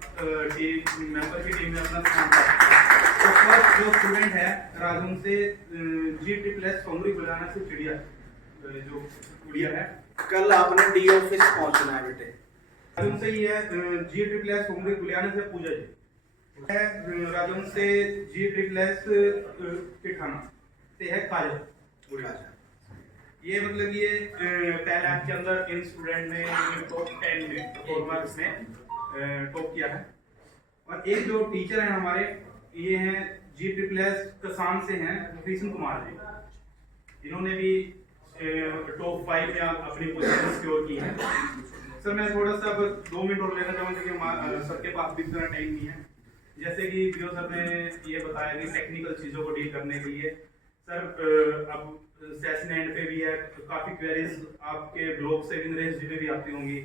Team member की team में अपना स्थान प्राप्त किया। तो फर्स्ट जो स्टूडेंट है राजून से G++ सोमरी गुलाना से चिड़िया जो गुड़िया है, कल आपने डी ऑफिस पहुंचना है बेटे। राजून से ही है G++ सोमरी गुलियाना से पूजा जी है, राजून से G++ पिठाना से है काजल गुड़िया। ये मतलब ये पहले आपके अंदर इन स्टूडेंट ने टॉप 10 में परफॉर्मेंस में टॉप किया है। और एक जो टीचर है हमारे, ये हैं G++ कसान से हैं कृष्ण कुमार जी, इन्होंने भी टॉप 5 में अपनी पोजीशन सिक्योर की है। सर मैं थोड़ा सा अब 2 मिनट और लेना चाहूँगा क्योंकि सर के पास भी इतना टाइम नहीं है। जैसे कि बीओ सर ने ये बताया कि टेक्निकल चीज़ों को डील करने के लिए सर अब सेशन एंड पे भी है, तो काफ़ी क्वेरीज आपके ब्लॉग से भी नरेश जी पे भी आती होंगी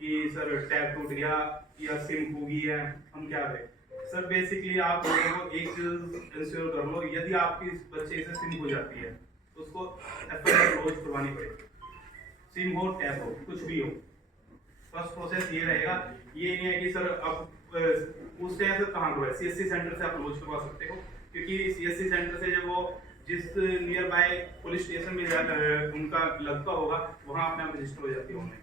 कि सर टैब टूट गया या सिम होगी है, हम क्या करें। सर बेसिकली आप लोगों को एक चीज़ इंश्योर कर लो, यदि आपकी बच्चे से सिम हो जाती है तो उसको FIR क्लोज करवानी पड़ेगी। सिम हो टैब हो कुछ भी हो, फर्स्ट प्रोसेस ये रहेगा। ये नहीं है कि सर अब पूछते हैं सर कहाँ को है, CSC सेंटर से आप लॉन्च करवा सकते हो, क्योंकि CSC सेंटर से जब वो जिस नियर बाय पुलिस स्टेशन में उनका लगता होगा वहाँ अपने आप रजिस्टर हो जाती है ऑनलाइन,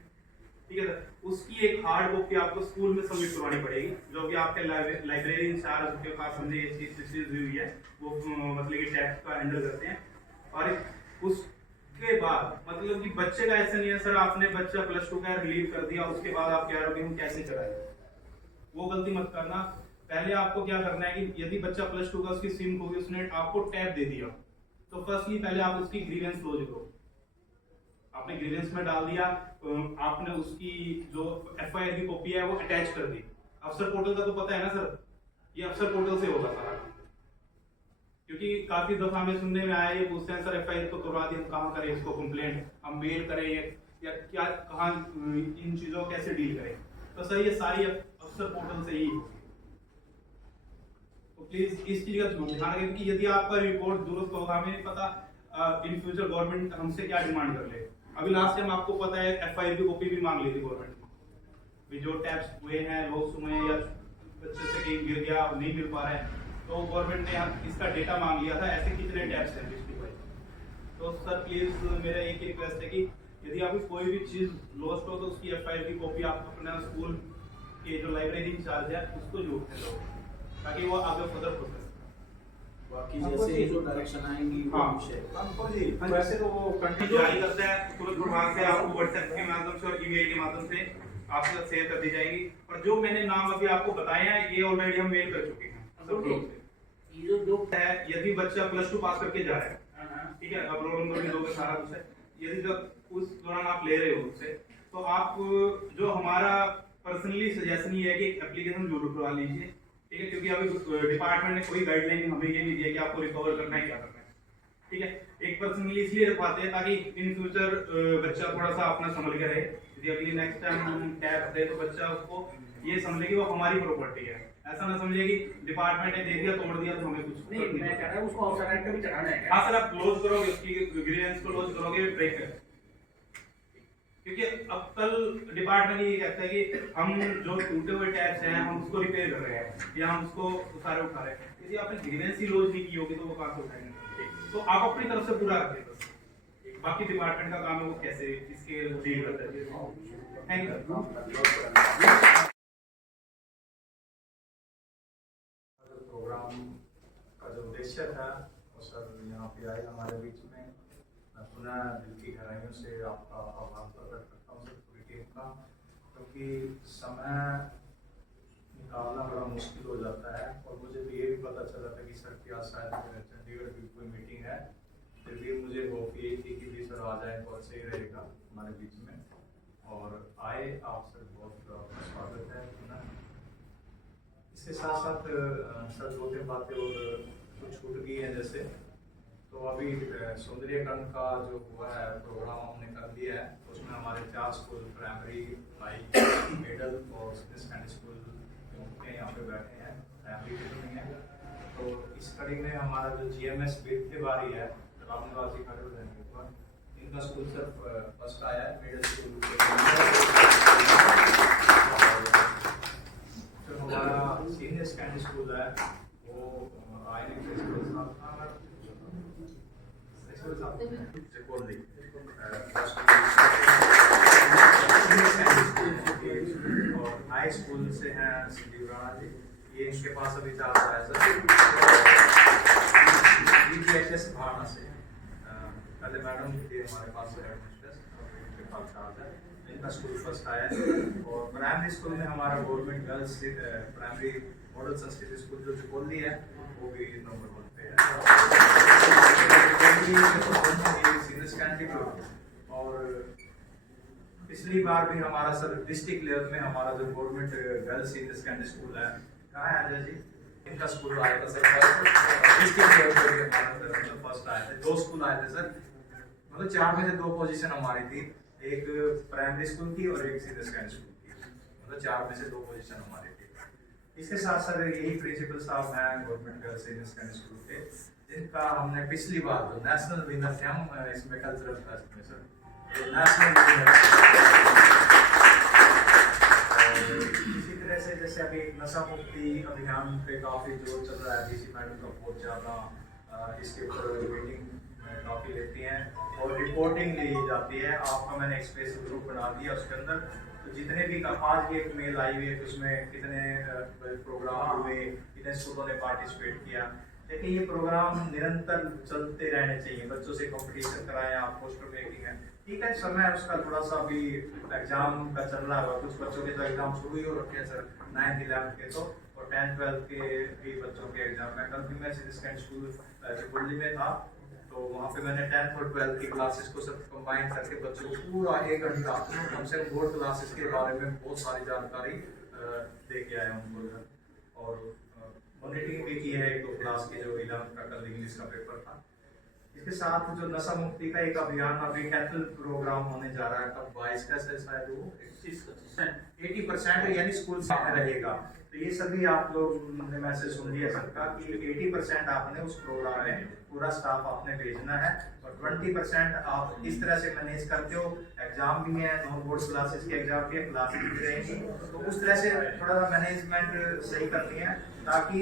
ठीक है सर। उसकी एक हार्ड कॉपी आपको स्कूल में सबमिट करवानी पड़ेगी, जो कि आपके लाइब्रेरी इंचार्ज के पास हमने ये चीज हुई है, वो मतलब कि टैक्स का हैंडल करते हैं। और उसके बाद मतलब कि बच्चे का ऐसा नहीं है सर आपने बच्चा +2 का रिलीव कर दिया उसके बाद आप कह रहे हो कि हम कैसे कराएं, वो गलती मत करना। पहले आपको क्या करना है कि यदि बच्चा +2 का उसकी सिम होगी, उसने आपको टैब दे दिया, तो फर्स्टली पहले आप उसकी ग्रीवेंस क्लोज करो। आपने ग्रीवेंस में डाल दिया, आपने उसकी जो FIR की कॉपी है वो अटैच कर दी। अफसर पोर्टल का तो पता है ना सर, ये अफसर पोर्टल से होगा सारा, क्योंकि काफी दफा हमें सुनने में आया ये पूछते हैं सर FIR तो करवा दी, हम कहाँ करें इसको कंप्लेंट, हम मेल करें या क्या कहाँ इन चीजों को कैसे डील करें। तो सर ये सारी अफसर पोर्टल से ही होगी, तो प्लीज इस चीज का ध्यान रखें, क्योंकि यदि आपका रिपोर्ट दुरुस्त होगा, हमें नहीं पता इन फ्यूचर गवर्नमेंट हमसे क्या डिमांड कर ले। अभी लास्ट टाइम आपको पता है FIR की कॉपी भी मांग ली थी गवर्नमेंट ने, जो टैप्स हुए हैं लोग सुने या बच्चे से कहीं गिर गया नहीं मिल पा रहा है, तो गवर्नमेंट ने इसका डेटा मांग लिया था, ऐसे कितने टैप्स हैं डिस्ट्रिक्ट वाइज। तो सर प्लीज मेरा एक रिक्वेस्ट है कि यदि आपकी कोई भी चीज लॉस्ट हो तो उसकी FIR की कॉपी आप अपना स्कूल के जो लाइब्रेरी इंचार्ज है उसको जरूर दे, ताकि वो आगे फर्दर प्रोसेस। बाकी जैसे जो डायरेक्शन आएंगी वो हमको जी वैसे तो वो कंटिन्यू जारी करता है तुरंत प्रभाव से, आपको WhatsApp के माध्यम से और ईमेल के माध्यम से आपके साथ शेयर कर दी जाएगी। और जो मैंने नाम अभी आपको बताए हैं ये ऑलरेडी हम मेल कर चुके हैं सब लोग से। ये जो है यदि बच्चा +2 पास करके जा रहा है, ठीक है, अब रोल नंबर भी दोगे सारा कुछ है, यदि जब उस दौरान आप ले रहे हो उससे, तो आप जो हमारा पर्सनली सजेशन ये है कि एप्लीकेशन जरूर करवा लीजिए, ठीक है, क्योंकि अभी डिपार्टमेंट ने कोई गाइडलाइन हमें ये नहीं दिया कि आपको रिकवर करना है क्या करना है, ठीक है। एक पर्सनली इसलिए रखवाते हैं ताकि इन फ्यूचर बच्चा थोड़ा सा अपना संभल के रहे, यदि अगली नेक्स्ट टाइम हम टैब दे तो बच्चा उसको ये समझे कि वो हमारी प्रॉपर्टी है, ऐसा ना समझे कि डिपार्टमेंट ने दे दिया तोड़ दिया तो हमें कुछ नहीं। मैं कह रहा हूं उसको ऑफलाइन पे भी चढ़ाना है। हां सर, आप क्लोज करोगे उसकी ग्रीवेंस को क्लोज करोगे ब्रेक है, क्योंकि अब कल डिपार्टमेंट ये कहता है कि हम जो टूटे हुए टैब्स हैं हम उसको रिपेयर कर रहे हैं या हम उसको सारे उठा रहे हैं, यदि आपने ग्रीवेंस ही लॉन्च नहीं की होगी तो वो कहां से उठाएंगे। तो आप अपनी तरफ से पूरा रखें, बस बाकी डिपार्टमेंट का काम है वो कैसे इसके डील करता है। Thank you. प्रोग्राम का जो उद्देश्य था वो सर यहाँ पे आए हमारे बीच में, मैं पुनः दिल की गहराइयों से आपका आभार प्रकट करता हूँ सर पूरी टीम का, क्योंकि समय निकालना बड़ा मुश्किल हो जाता है। और मुझे भी ये भी पता चला था कि सर की आज शायद चंडीगढ़ की कोई मीटिंग है, फिर भी मुझे होप ये थी कि भी सर आ जाए तो सही रहेगा हमारे बीच में, और आए। आप सर बहुत स्वागत है पुनः। इसके साथ साथ सर 2-3 बातें और कुछ छूट गई हैं, जैसे तो अभी सौंदर्यकरण का जो हुआ है प्रोग्राम हमने कर दिया है, उसमें हमारे 4 स्कूल प्राइमरी, हाई, मिडल और सीनियर सेकेंडरी स्कूल के यहाँ पे बैठे हैं, प्राइमरी के नहीं है। तो इस कड़ी में हमारा जो GMS विद्यावारी है, रामनिवासी खड़े हो जाएंगे ऊपर, इनका स्कूल सिर्फ फर्स्ट आया है, मिडल स्कूल हमारा सीनियर सेकेंडरी स्कूल है वो आईने प्रिंसिपल साहब चिकोली और हाई स्कूल से हैं संजीव राणा जी, ये इनके पास अभी चल रहा है सर BGHS भावना से। पहले मैडम थे हमारे पास हेडमिस्ट्रेस, इनके पास चार्ज है, इनका स्कूल फर्स्ट आया है। और प्राइमरी स्कूल में हमारा government girls primary model Sanskrit school जो चिकोली है वो भी नंबर 1 पे है। सीनियर सेकेंडरी और पिछली बार भी हमारा सर डिस्ट्रिक्ट लेवल में हमारा जो government girls senior secondary school है, कहाँ है अजय जी, इनका स्कूल आया था सर डिस्ट्रिक्ट लेवल पे हमारा फर्स्ट आए थे। 2 स्कूल आए थे सर, मतलब 4 में से 2 पोजीशन हमारी थी, एक प्राइमरी स्कूल की और एक सीनियर सेकेंडरी स्कूल की, मतलब 4 में से 2 पोजीशन हमारी थी। इसके साथ सर यही प्रिंसिपल साहब हैं government girls senior secondary school के, जिनका हमने पिछली बार जो नेशनल विनर थे हम इसमें कल्चरल फेस्ट में सर नेशनल विनर। इसी तरह से जैसे अभी नशा मुक्ति अभियान पे काफी जोर चल रहा है, डीसी मैडम का बहुत ज्यादा इसके ऊपर मीटिंग काफी लेती हैं और रिपोर्टिंग ली जाती है। आपका मैंने एक स्पेशल ग्रुप बना दिया, उसके अंदर तो जितने भी आज भी एक मेल आई हुई है तो उसमें कितने प्रोग्राम हुए, कितने स्कूलों ने पार्टिसिपेट किया। देखिए ये प्रोग्राम निरंतर चलते रहने चाहिए, बच्चों से कंपटीशन कराएं आप, पोस्टर मेकिंग है ठीक है, समय उसका थोड़ा सा अभी एग्जाम का चल रहा है, कुछ बच्चों के तो एग्जाम शुरू ही हो रखे हैं सर 9th 11th के तो, और 10th 12th के भी बच्चों के एग्जाम है। कल भी मैं सीनियर स्कूल चिकोली में था तो वहाँ पे मैंने 10th और 12th की क्लासेस को सब कंबाइन करके बच्चों को पूरा 1 घंटा कम से कम बोर्ड क्लासेस के बारे में बहुत सारी जानकारी दे के आया उनको और मॉनिटरिंग भी की है 1-2 क्लास की जो 11th का कल इंग्लिश का पेपर था। इसके साथ जो नशा मुक्ति का एक अभियान अभी कैथल प्रोग्राम होने जा रहा है, कब 22 का शायद वो 80% यानी स्कूल से रहेगा। तो ये सभी आप लोग ने मैसेज सुन लिया सबका कि 80% आपने उस प्रोग्राम में पूरा स्टाफ आपने भेजना है और 20% आप इस तरह से मैनेज करते हो, एग्जाम भी है, नॉन बोर्ड क्लासेस के एग्जाम भी है, क्लासेस भी रहेंगी, तो उस तरह से थोड़ा सा मैनेजमेंट सही करनी है ताकि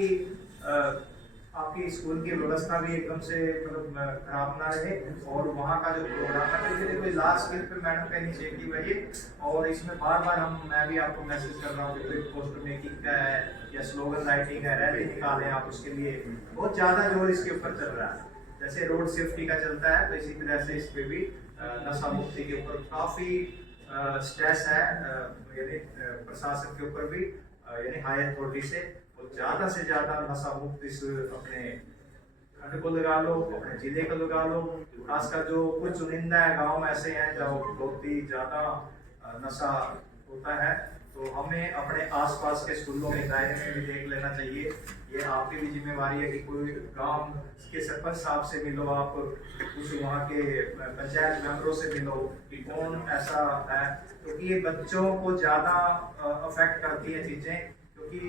आपकी स्कूल की व्यवस्था भी एकदम से मतलब खराब ना रहे। और वहाँ का जो प्रोग्राम है कोई लास्ट स्टेज पे मैडम का इनिशिएटिव है ये, और इसमें बार बार मैं भी आपको मैसेज कर रहा हूँ कि कोई पोस्टर मेकिंग का है या स्लोगन राइटिंग है, रैली निकालें आप, उसके लिए बहुत ज़्यादा जोर इसके ऊपर चल रहा है। जैसे रोड सेफ्टी का चलता है तो इसी तरह से इस पे भी नशा मुक्ति के ऊपर काफ़ी स्ट्रेस है, यानी प्रशासन के ऊपर भी यानी हाई अथॉरिटी से ज्यादा से ज्यादा नशा मुक्त इस अपने खंड को लगा लो, अपने जिले को लगा लो, खासकर जो कुछ चुनिंदा है गांव ऐसे हैं जहाँ बहुत ही ज्यादा नशा होता है, तो हमें अपने आसपास के स्कूलों के दायरे में भी देख लेना चाहिए। ये आपकी भी जिम्मेवारी है कि कोई गांव के सरपंच साहब से मिलो, आप कुछ वहाँ के पंचायत मेंबरों से मिलो कि कौन ऐसा है, क्योंकि ये बच्चों को ज्यादा अफेक्ट करती है चीजें, क्योंकि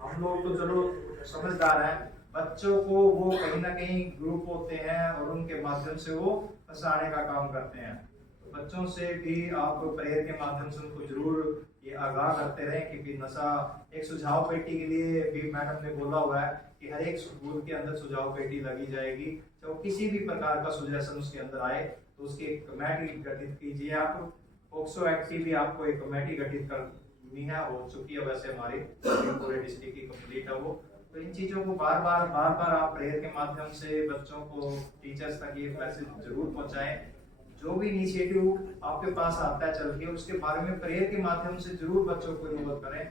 हम लोग तो चलो समझदार हैं, बच्चों को वो कहीं ना कहीं ग्रुप होते हैं और उनके माध्यम से वो फंसाने का काम करते हैं। तो बच्चों से भी आप प्रेयर के माध्यम से उनको जरूर ये आगाह करते रहें कि नशा एक सुझाव पेटी के लिए भी मैडम ने बोला हुआ है कि हर एक स्कूल के अंदर सुझाव पेटी लगी जाएगी, चाहे किसी भी प्रकार का सुजेशन उसके अंदर आए तो उसकी एक कमेटी गठित कीजिए। आप पोक्सो एक्ट की भी आपको एक कमेटी गठित कर है, हो चुकी है वैसे हमारी पूरे डिस्ट्रिक्ट की कंप्लीट है वो। तो इन चीजों को बार बार आप प्रेयर के माध्यम से बच्चों को टीचर्स तक ये मैसेज जरूर पहुंचाएं। जो भी इनिशिएटिव आपके पास आता है चल के उसके बारे में प्रेयर के माध्यम से जरूर बच्चों को इन्वॉल्व करें,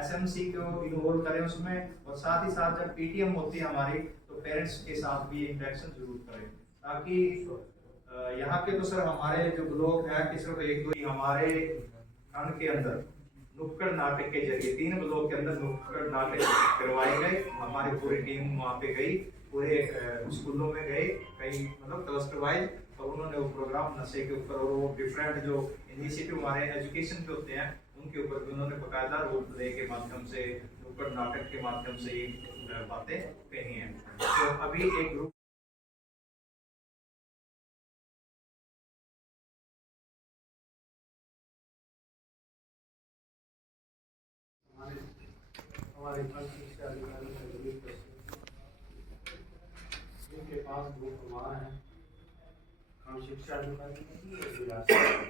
एसएमसी को इन्वॉल्व करें उसमें, और साथ ही साथ जब पीटीएम होती है हमारी तो पेरेंट्स के साथ भी इंटरेक्शन जरूर करें, ताकि यहाँ के तो सर हमारे जो ब्लॉक है कि सिर्फ 1-2 ही हमारे खंड के अंदर नुक्कड़ नाटक के जरिए 3 ब्लॉक के अंदर नुक्कड़ नाटक करवाए गए। हमारी पूरी टीम वहाँ पे गई, पूरे स्कूलों में गए, कई मतलब क्लस्टर वाइज, और उन्होंने वो प्रोग्राम नशे के ऊपर और वो डिफरेंट जो इनिशिएटिव हमारे एजुकेशन के होते हैं उनके ऊपर भी उन्होंने बकायदा रोल प्ले के माध्यम से, नुक्कड़ नाटक के माध्यम से ये बातें कही हैं। तो अभी एक ग्रुप हमारे खंड शिक्षा अधिकारी सभी जिनके पास 2 प्रभार हैं, खंड शिक्षा अधिकारी और जिला शिक्षा।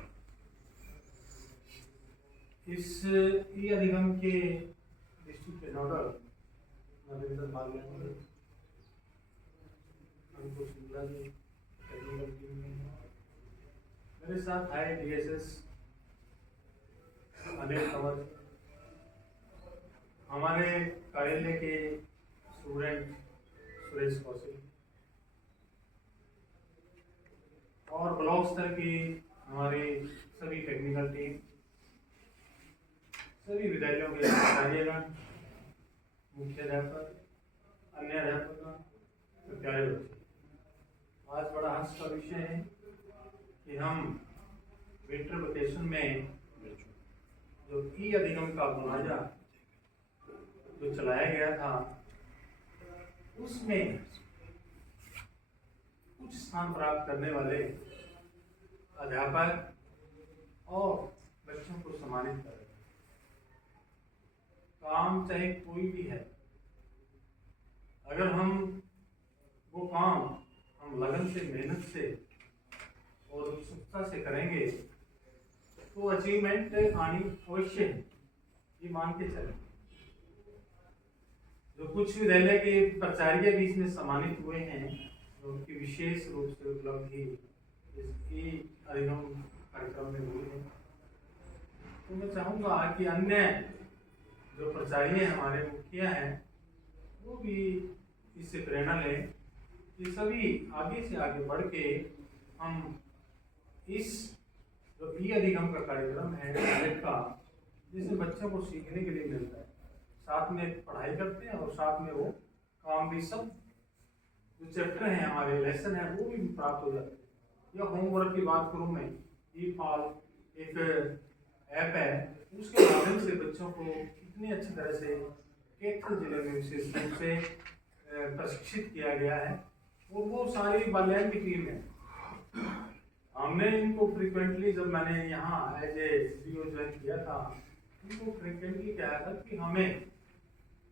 इस ई अधिगम के डिस्ट्रिक्ट के नोडल नरेंद्र बालिया हमको शिमला जी टेक्निकल टीम में हैं। मेरे साथ आए DSS अनिल कंवर, हमारे कार्यालय के स्टूडेंट सुरेश कौशिक और ब्लॉक स्तर की हमारी सभी टेक्निकल टीम, सभी विद्यालयों के आचार्यगण, मुख्याध्यापक, अन्य अध्यापक, प्यारे बच्चे। आज बड़ा हर्ष का विषय है कि हम विंटर वेकेशन में जो ई अधिगम का मुआवजा जो चलाया गया था उसमें कुछ स्थान प्राप्त करने वाले अध्यापक और बच्चों को सम्मानित कर रहे हैं। काम चाहे कोई भी है, अगर हम वो काम हम लगन से, मेहनत से और उत्सुकता से करेंगे तो अचीवमेंट आनी अवश्य है, ये मान के चलें। जो कुछ विद्यालय के प्राचार्य भी इसमें सम्मानित हुए हैं, उनकी विशेष रूप से उपलब्धि इसकी अधिगम कार्यक्रम में हुई है। तो मैं चाहूँगा कि अन्य जो प्राचार्य हमारे मुखिया हैं वो भी इससे प्रेरणा लें कि सभी आगे से आगे बढ़ के हम इस जो ई अधिगम का कार्यक्रम है का, जिससे बच्चों को सीखने के लिए मिलता है, साथ में पढ़ाई करते हैं और साथ में वो काम भी, सब जो चैप्टर हैं हमारे लेसन है वो भी प्राप्त हो जाते हैं। या होमवर्क की बात करूँ मैं, ई-फाल एक ऐप है, उसके माध्यम से बच्चों को कितनी अच्छी तरह से कैथल जिले में विशेष रूप से प्रशिक्षित किया गया है और वो सारी बाल्यान की टीम है। हमने इनको फ्रिक्वेंटली, जब मैंने यहाँ एज ए DO ज्वाइन किया था, इनको फ्रिक्वेंटली कहा था कि हमें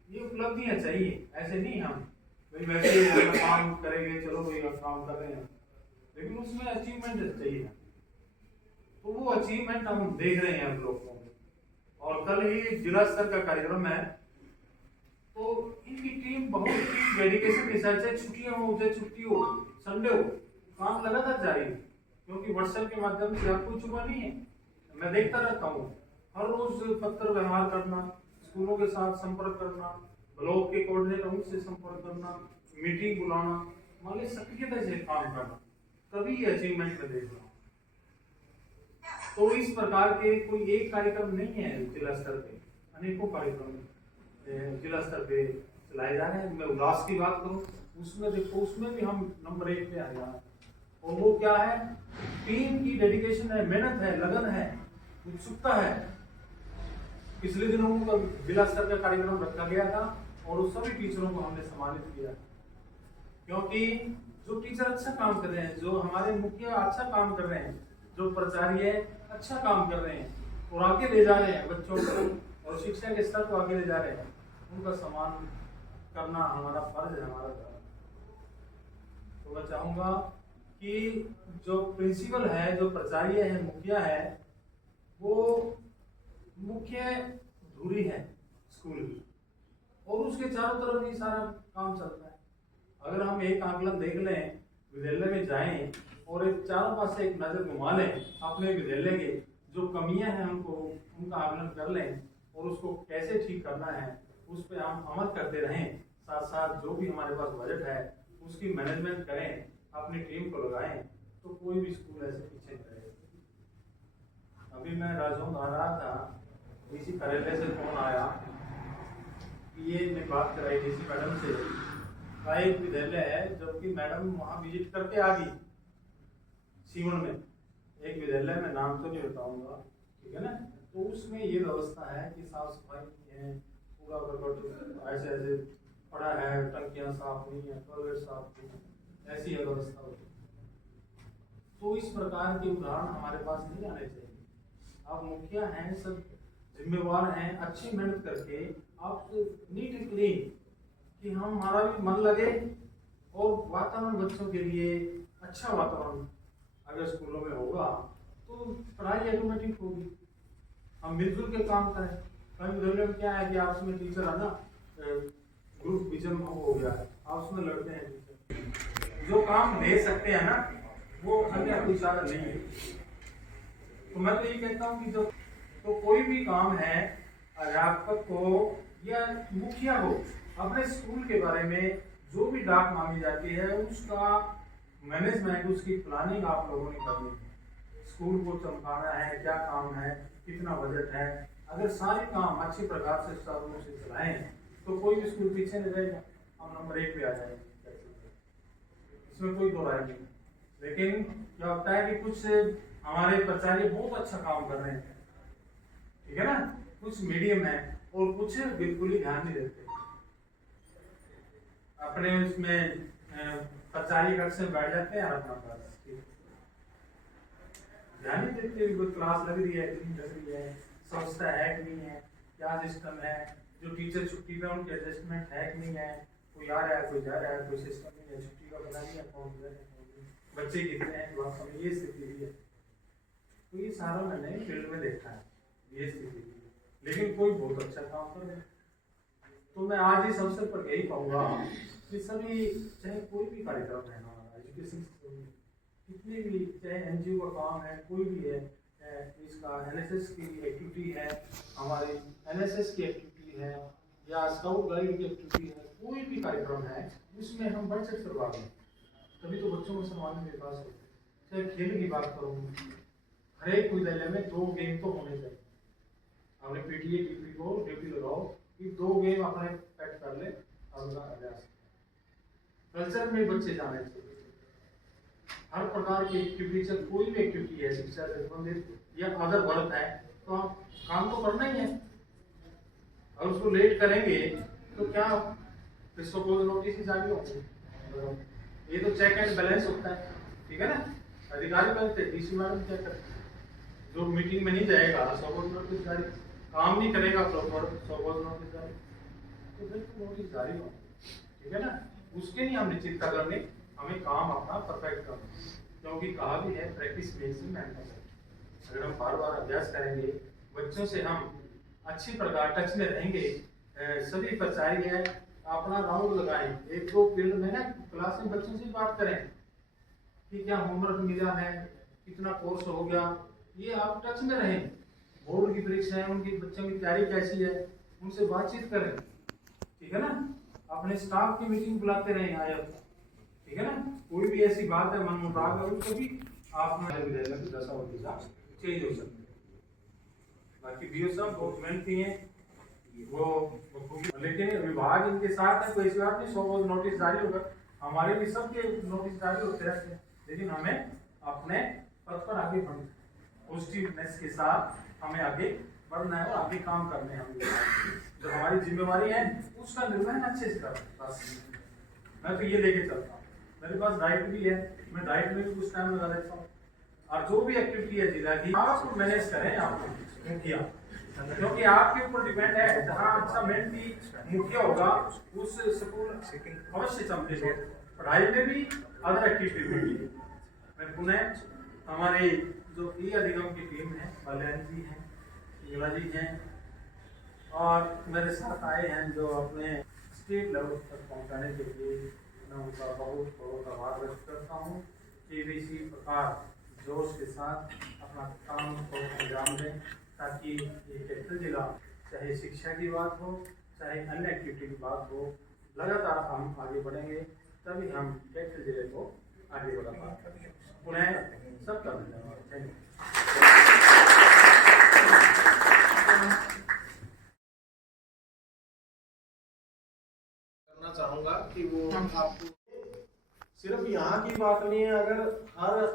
ये उपलब्धियाँ चाहिए, ऐसे नहीं हम भाई वैसे अपना काम करेंगे, चलो भाई काम कर रहे हैं, लेकिन उसमें अचीवमेंट चाहिए। तो वो अचीवमेंट हम देख रहे हैं हम लोगों में। और कल ही जिला स्तर का कार्यक्रम है, तो इनकी टीम बहुत ही डेडिकेशन के साथ, चाहे छुट्टियां हो, चाहे छुट्टी हो, संडे हो, काम लगातार जारी है। क्योंकि व्हाट्सएप के माध्यम से आपको छुपा नहीं है, मैं देखता रहता हूँ। हर रोज पत्र व्यवहार करना, स्कूलों के साथ संपर्क करना, ब्लॉक के कोऑर्डिनेटर उनसे संपर्क करना, मीटिंग बुलाना, मतलब सक्रियता से काम करना, तभी ये अचीवमेंट में देख रहा हूँ। तो इस प्रकार के कोई एक कार्यक्रम नहीं है जिला स्तर पे, अनेकों कार्यक्रम जिला स्तर पे चलाए जा रहे हैं। मैं उल्लास की बात करूँ, उसमें देखो, उसमें भी हम नंबर 1 पे आ जाए। और वो क्या है, टीम की डेडिकेशन है, मेहनत है, लगन है, उत्सुकता है। पिछले दिनों को जिला स्तर का कार्यक्रम रखा गया था और उस सभी टीचरों को हमने सम्मानित किया, क्योंकि जो टीचर अच्छा काम कर रहे हैं, जो हमारे मुखिया अच्छा काम कर रहे हैं, जो प्राचार्य अच्छा काम कर रहे हैं और आगे ले जा रहे हैं बच्चों को और शिक्षा के स्तर को आगे ले जा रहे हैं, उनका सम्मान करना हमारा फर्ज है, हमारा धर्म। तो मैं चाहूँगा कि जो प्रिंसिपल है, जो प्राचार्य है, मुखिया है, वो मुख्य धुरी है स्कूल की, और उसके चारों तरफ ही सारा काम चलता है। अगर हम एक आकलन देख लें, विद्यालय में जाएं और एक चारों पास से एक नजर घुमा लें अपने विद्यालय के जो कमियां हैं हमको उनका आकलन कर लें और उसको कैसे ठीक करना है उस पर हम अमल करते रहें। साथ साथ जो भी हमारे पास बजट है उसकी मैनेजमेंट करें, अपनी टीम को लगाएं, तो कोई भी स्कूल ऐसे पीछे नहीं रहेगा। अभी मैं राजौंद आ रहा था, डीसी कार्यालय से फोन आया कि ये मैं बात कराई डीसी मैडम से, का एक विद्यालय है, जबकि मैडम वहाँ विजिट करके आ गई सीवन में एक विद्यालय में, नाम तो नहीं बताऊंगा, ठीक है ना। तो उसमें ये व्यवस्था है कि साफ सफाई है, पूरा करकट ऐसे ऐसे पड़ा है, टंकियां साफ नहीं है, टॉयलेट साफ नहीं है, ऐसी व्यवस्था होती है। तो इस प्रकार के उदाहरण हमारे पास नहीं आने चाहिए। आप मुखिया हैं, सब जिम्मेवार हैं, अच्छी मेहनत करके आप नीट क्लीन कि हमारा भी मन लगे और वातावरण बच्चों के लिए अच्छा वातावरण अगर स्कूलों में होगा तो पढ़ाई ऑटोमेटिक होगी। हम मिलजुल के काम करें। कहीं उधर में क्या है कि आपस में टीचर है ना ग्रुप विजन हो गया है, आपस में लड़ते हैं टीचर। जो काम दे सकते हैं ना वो अन्य कोई साधन नहीं है। तो मैं तो ये कहता हूँ कि जो तो कोई भी काम है अध्यापक को या मुखिया को अपने स्कूल के बारे में जो भी डाक मांगी जाती है उसका मैनेजमेंट, उसकी प्लानिंग आप लोगों ने करनी है। स्कूल को चमकाना है, क्या काम है, कितना बजट है, अगर सारे काम अच्छे प्रकार से सुचारू रूप से चलाएं तो कोई भी स्कूल पीछे नहीं रहेगा, हम नंबर 1 पे आ जाएंगे, इसमें कोई दो राय नहीं। लेकिन क्या होता है कि कुछ हमारे प्राचार्य बहुत अच्छा काम कर रहे हैं, ठीक है ना, कुछ मीडियम है और कुछ बिल्कुल ही ध्यान नहीं देते। अपने उसमें प्राचार्य कक्ष में बैठ जाते हैं अपना ध्यान नहीं देते, कोई क्लास लग रही है कि नहीं लग रही है, स्वच्छता है कि नहीं है, क्या सिस्टम है, जो टीचर छुट्टी पे उनके एडजस्टमेंट है कि नहीं है, कोई आ रहा है कोई जा रहा है, कोई सिस्टम नहीं है, छुट्टी का पता नहीं है, कौन बच्चे कितने हैं क्लास में, ये स्थिति भी है। तो ये सारा मैंने फील्ड में देखा है, ये स्थिति भी है। लेकिन कोई बहुत अच्छा काम कर रहे हैं। तो मैं आज इस अवसर पर यही कहूँगा कि सभी चाहे कोई भी कार्यक्रम है हमारा एजुकेशन कितने भी, चाहे एनजीओ का काम है, कोई भी है, इसका एनएसएस की एक्टिविटी है, हमारी एनएसएस की एक्टिविटी है या स्काउट गाइड की एक्टिविटी है, कोई भी कार्यक्रम है उसमें हम बढ़ चढ़ कर भाग लें, तभी तो बच्चों को सम्मान के पास होते। चाहे खेल की बात करूँ, हर एक विद्यालय में 2 गेम तो होने चाहिए। हमने पीटीए टीपी को ड्यूटी लगाओ कि 2 गेम अपने पैक कर ले, अपना अभ्यास कल्चर में बच्चे जाने चाहिए। हर प्रकार की एक्टिविटी से कोई भी एक्टिविटी है शिक्षा से संबंधित या अदर वर्क है तो आप काम तो करना ही है। और उसको लेट करेंगे तो क्या सपोज नोटिस ही जारी होंगे। ये तो चेक एंड बैलेंस होता है, ठीक है ना, अधिकारी बनते डीसी मैडम चेक करते, जो मीटिंग में नहीं जाएगा सपोज नोटिस जारी, काम नहीं करेगा प्रॉपर सपोज नोटिस जारी, तो बिल्कुल नोटिस जारी हो, ठीक है ना। उसके लिए हमने चिंता करनी, हमें काम अपना परफेक्ट करना, क्योंकि कहा भी है प्रैक्टिस मेक्स मैन परफेक्ट। अगर हम बार बार अभ्यास करेंगे, बच्चों से हम अच्छी प्रकार टच में रहेंगे, सभी प्राचार्य है अपना राउंड लगाएं, 1-2 पीरियड में ना क्लास में बच्चों से बात करें कि क्या होमवर्क मिला है, कितना कोर्स हो गया, ये आप टच में रहें। बोर्ड की परीक्षा है, उनकी बच्चों की तैयारी कैसी है, उनसे बातचीत करें, ठीक है ना। अपने स्टाफ की मीटिंग बुलाते रहें आया, ठीक है ना। कोई भी ऐसी बात है मन मुताबिक है उसको भी आप विद्यालय की दशा और दिशा चेंज हो सकती है। बाकी बीओ सब बहुत मेहनती हैं वो, लेकिन विभाग इनके साथ है, कोई इस बात नहीं, 100 नोटिस जारी होगा, हमारे भी सबके नोटिस जारी होते रहते हैं, लेकिन हमें अपने पद पर आगे बढ़ना, पॉजिटिवनेस के साथ हमें आगे बढ़ना है और आगे काम करने हैं। जो हमारी जिम्मेवारी है उसका निर्वहन अच्छे से करना, मैं तो ये लेके चलता हूँ। मेरे पास डाइट भी है, मैं डाइट में भी कुछ टाइम लगा देता हूँ। और जो भी एक्टिविटी है जिला की आप मैनेज करें, आप मुखिया, क्योंकि आपके ऊपर डिपेंड है। जहाँ अच्छा मेंटी मुखिया होगा उस स्कूल अवश्य चमकेगा, पढ़ाई में भी अदर एक्टिविटी में भी। मैं पुनः हमारी जो ई अधिगम की टीम है, बलियान जी हैं, इंगला जी हैं और मेरे साथ आए हैं जो अपने स्टेट लेवल तक पहुंचाने के लिए, मैं उनका बहुत बहुत आभार व्यक्त करता हूँ कि वे इसी प्रकार जोश के साथ अपना काम को अंजाम दें, ताकि ये कैपिटल जिला चाहे शिक्षा की बात हो चाहे अन्य एक्टिविटी की बात हो, लगातार हम आगे बढ़ेंगे, तभी हम कैपिटल जिले को आगे बढ़ा पाएंगे। पुनः सबका धन्यवाद। Thank you. करना चाहूंगा कि वो आपको सिर्फ यहाँ की बात नहीं है, अगर हर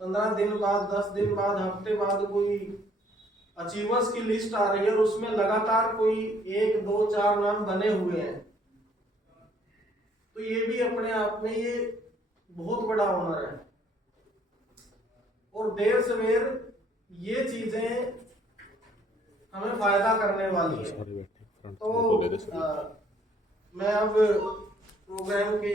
15 दिन बाद, 10 दिन बाद, हफ्ते बाद कोई अचीवर्स की लिस्ट आ रही है और उसमें लगातार कोई 1, 2, 4 नाम बने हुए हैं, तो ये भी अपने आप में ये बहुत बड़ा ऑनर है। और देर सवेर ये चीजें हमें फायदा करने वाली है। तो मैं अब प्रोग्राम के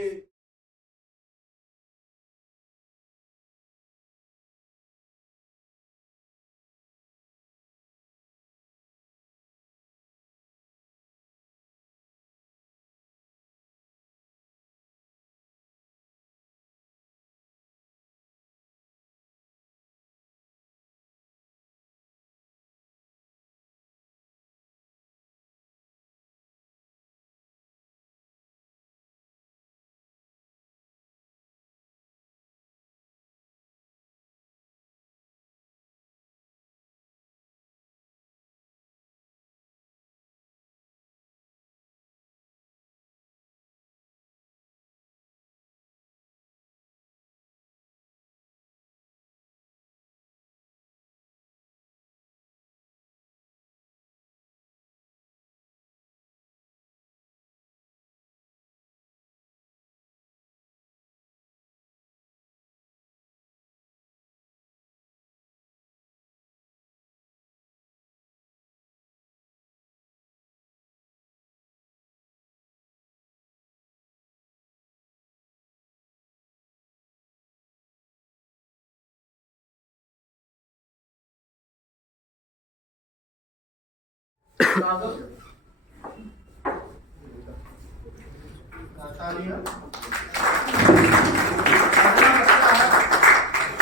तालियां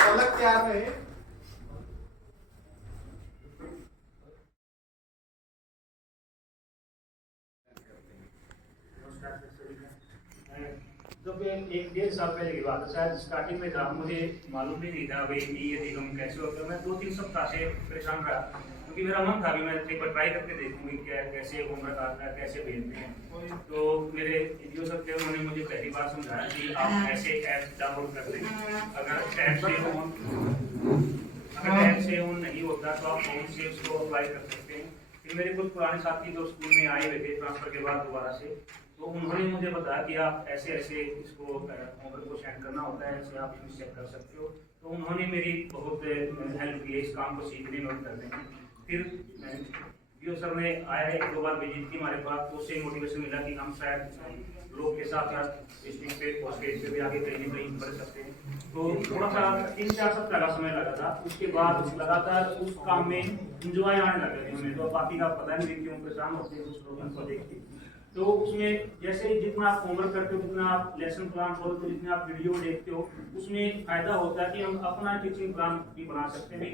अलग तैयार रहे। जब एक डेढ़ साल पहले की बात है, शायद स्टार्टिंग में था, मुझे मालूम भी नहीं था भाई ये अधिगम कैसे होता है। मैं 2-3 सप्ताह से परेशान रहा, क्योंकि मेरा मन था कि मैं एक बार ट्राई करके देखूंगी क्या कैसे होमवर्क आता है, कैसे भेजते हैं। तो मेरे वीडियो सब थे, उन्होंने मुझे पहली बार समझाया कि आप ऐसे ऐप डाउनलोड कर लें। अगर ऐप से ऑन नहीं होता तो आप फोन से उसको अप्लाई कर सकते हैं। फिर मेरे कुछ पुराने साथी जो स्कूल में आए हुए थे ट्रांसफर के बाद दोबारा से, तो उन्होंने मुझे बताया कि आप ऐसे ऐसे इसको होमवर्क को सेंड करना होता है, ऐसे आप इसमें चेक कर सकते हो। तो उन्होंने मेरी बहुत हेल्प की इस काम को सीखने में मदद करने में। फिर वीडियो सर ने आया 1-2 बार विजिट की हमारे पास, तो उससे मोटिवेशन मिला कि हम शायद लोग के साथ साथ डिस्ट्रिक्ट पे और स्टेट पे भी आगे कहीं ना कहीं बढ़ सकते हैं। तो थोड़ा सा 3-4 सप्ताह का समय लगा था। उसके बाद लगातार उस काम में इंजॉय आने लगा हमें। तो बाकी का पता नहीं क्यों परेशान होते हैं उस लोगों को देख के। तो उसमें जैसे जितना आप होमवर्क करते हो, जितना आप लेसन प्लान खोलते हो, जितना आप वीडियो देखते हो, उसमें फायदा होता है कि हम अपना टीचिंग प्लान भी बना सकते हैं।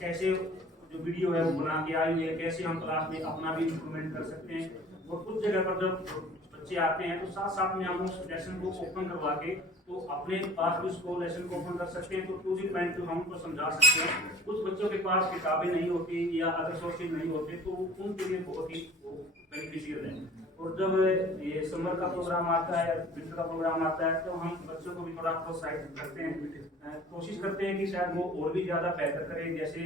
कैसे जो वीडियो है वो बना के आई है, कैसे हम क्लास में अपना भी इंप्रूवमेंट कर सकते हैं। और कुछ जगह पर जब बच्चे आते हैं तो साथ साथ में हम उस लेसन को ओपन करवा के तो अपने पास भी उसको लेसन को ओपन कर सकते हैं। तो टू दी पॉइंट हम उनको समझा सकते हैं। कुछ बच्चों के पास किताबें नहीं होती या अदर सोर्सेज नहीं होते, तो उनके लिए बहुत ही बेनिफिशियल है। और जब ये समर का प्रोग्राम आता है, विंटर का प्रोग्राम आता है, तो हम बच्चों को भी थोड़ा प्रोत्साहित करते हैं, कोशिश करते हैं कि शायद वो और भी ज्यादा बेहतर करें। जैसे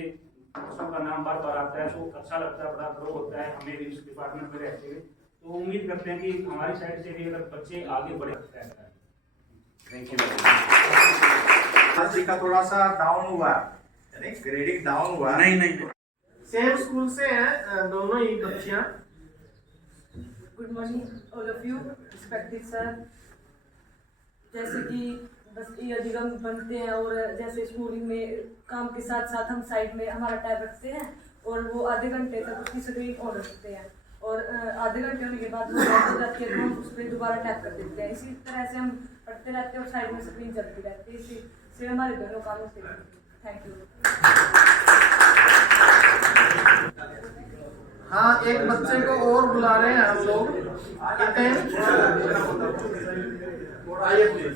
बच्चों का नाम बार बार आता है तो अच्छा लगता है, बड़ा गर्व होता है हमें भी इस डिपार्टमेंट में रहते हुए। तो उम्मीद करते हैं कि हमारी साइड से भी अगर बच्चे आगे बढ़े रहता है। Thank you. का थोड़ा सा डाउन हुआ, ग्रेडिंग डाउन हुआ। नहीं सेम स्कूल से हैं दोनों ही बच्चियां। Good morning all of you respected sir. जैसे कि बस ये अधिगम बनते हैं और जैसे स्कूलिंग में काम के साथ साथ हम साइड में हमारा टैब रखते हैं और वो आधे घंटे तक उसकी स्क्रीन ऑन रखते हैं और आधे घंटे होने के बाद वो बंद हो जाती है तो हम उस पर दोबारा टैप कर देते हैं। इसी तरह से हम पढ़ते रहते हैं और साइड में स्क्रीन चलती रहती है। इसी से हमारे दोनों कामों से। Thank you. हाँ, एक बच्चे को और बुला रहे हैं हम लोग। आइए प्लीज।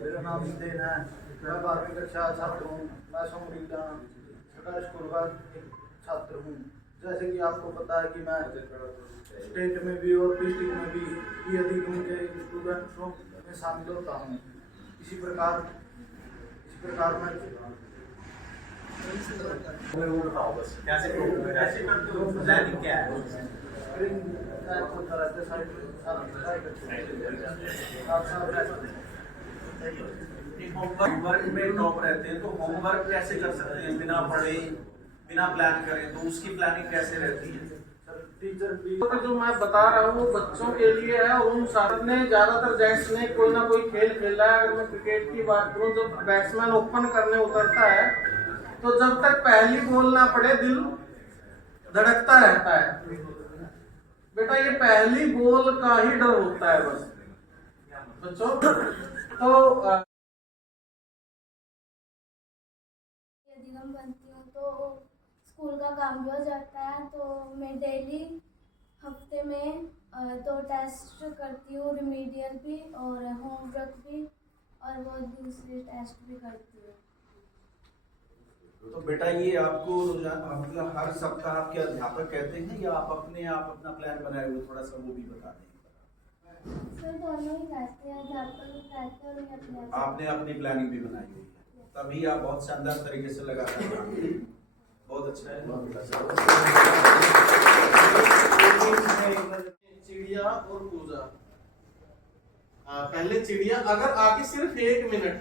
मेरा नाम हितेन है, मैं 12वीं कक्षा छात्र हूँ। मैं सोमरीला सरकारी स्कूल का एक छात्र हूँ। जैसे कि आपको पता है कि मैं स्टेट में भी और डिस्ट्रिक्ट में भी ये अधिगम के स्टूडेंट्सों में शामिल होता हूँ। इसी प्रकार मैं कैसे प्लानिंग क्या है? साइड होमवर्क में टॉप रहते हैं तो होमवर्क कैसे कर सकते हैं बिना पढ़े, बिना प्लान करें, तो उसकी प्लानिंग कैसे रहती है? टीचर जो मैं बता रहा हूँ बच्चों के लिए है, और उन सारे ने ज्यादातर जेंट्स ने कोई ना कोई खेल खेला है। अगर मैं क्रिकेट की बात करूँ, जब बैट्समैन ओपन करने उतरता है तो जब तक पहली बॉल ना पड़े दिल धड़कता रहता है। बेटा ये पहली बॉल का ही डर होता है बस बच्चों। तो यदि हम बनती हूँ तो स्कूल का काम भी हो जाता है, तो मैं डेली हफ्ते में 2 टेस्ट करती हूँ, रिमीडियल भी और होमवर्क भी, और वो दूसरे टेस्ट भी करती हूँ। तो बेटा ये आपको रोजाना मतलब हर सप्ताह आपके अध्यापक कहते हैं या आप अपना प्लान बनाए हुए, थोड़ा सा वो भी बता दें। सर दोनों ही कहते हैं, अध्यापक भी कहते हैं और मैं अपने आपने अपनी प्लानिंग भी बनाई हुई है, तभी आप बहुत शानदार तरीके से लगा रहे हैं। बहुत अच्छा है, बहुत अच्छा। चिड़िया और पूजा। पहले चिड़िया, अगर आके सिर्फ 1 मिनट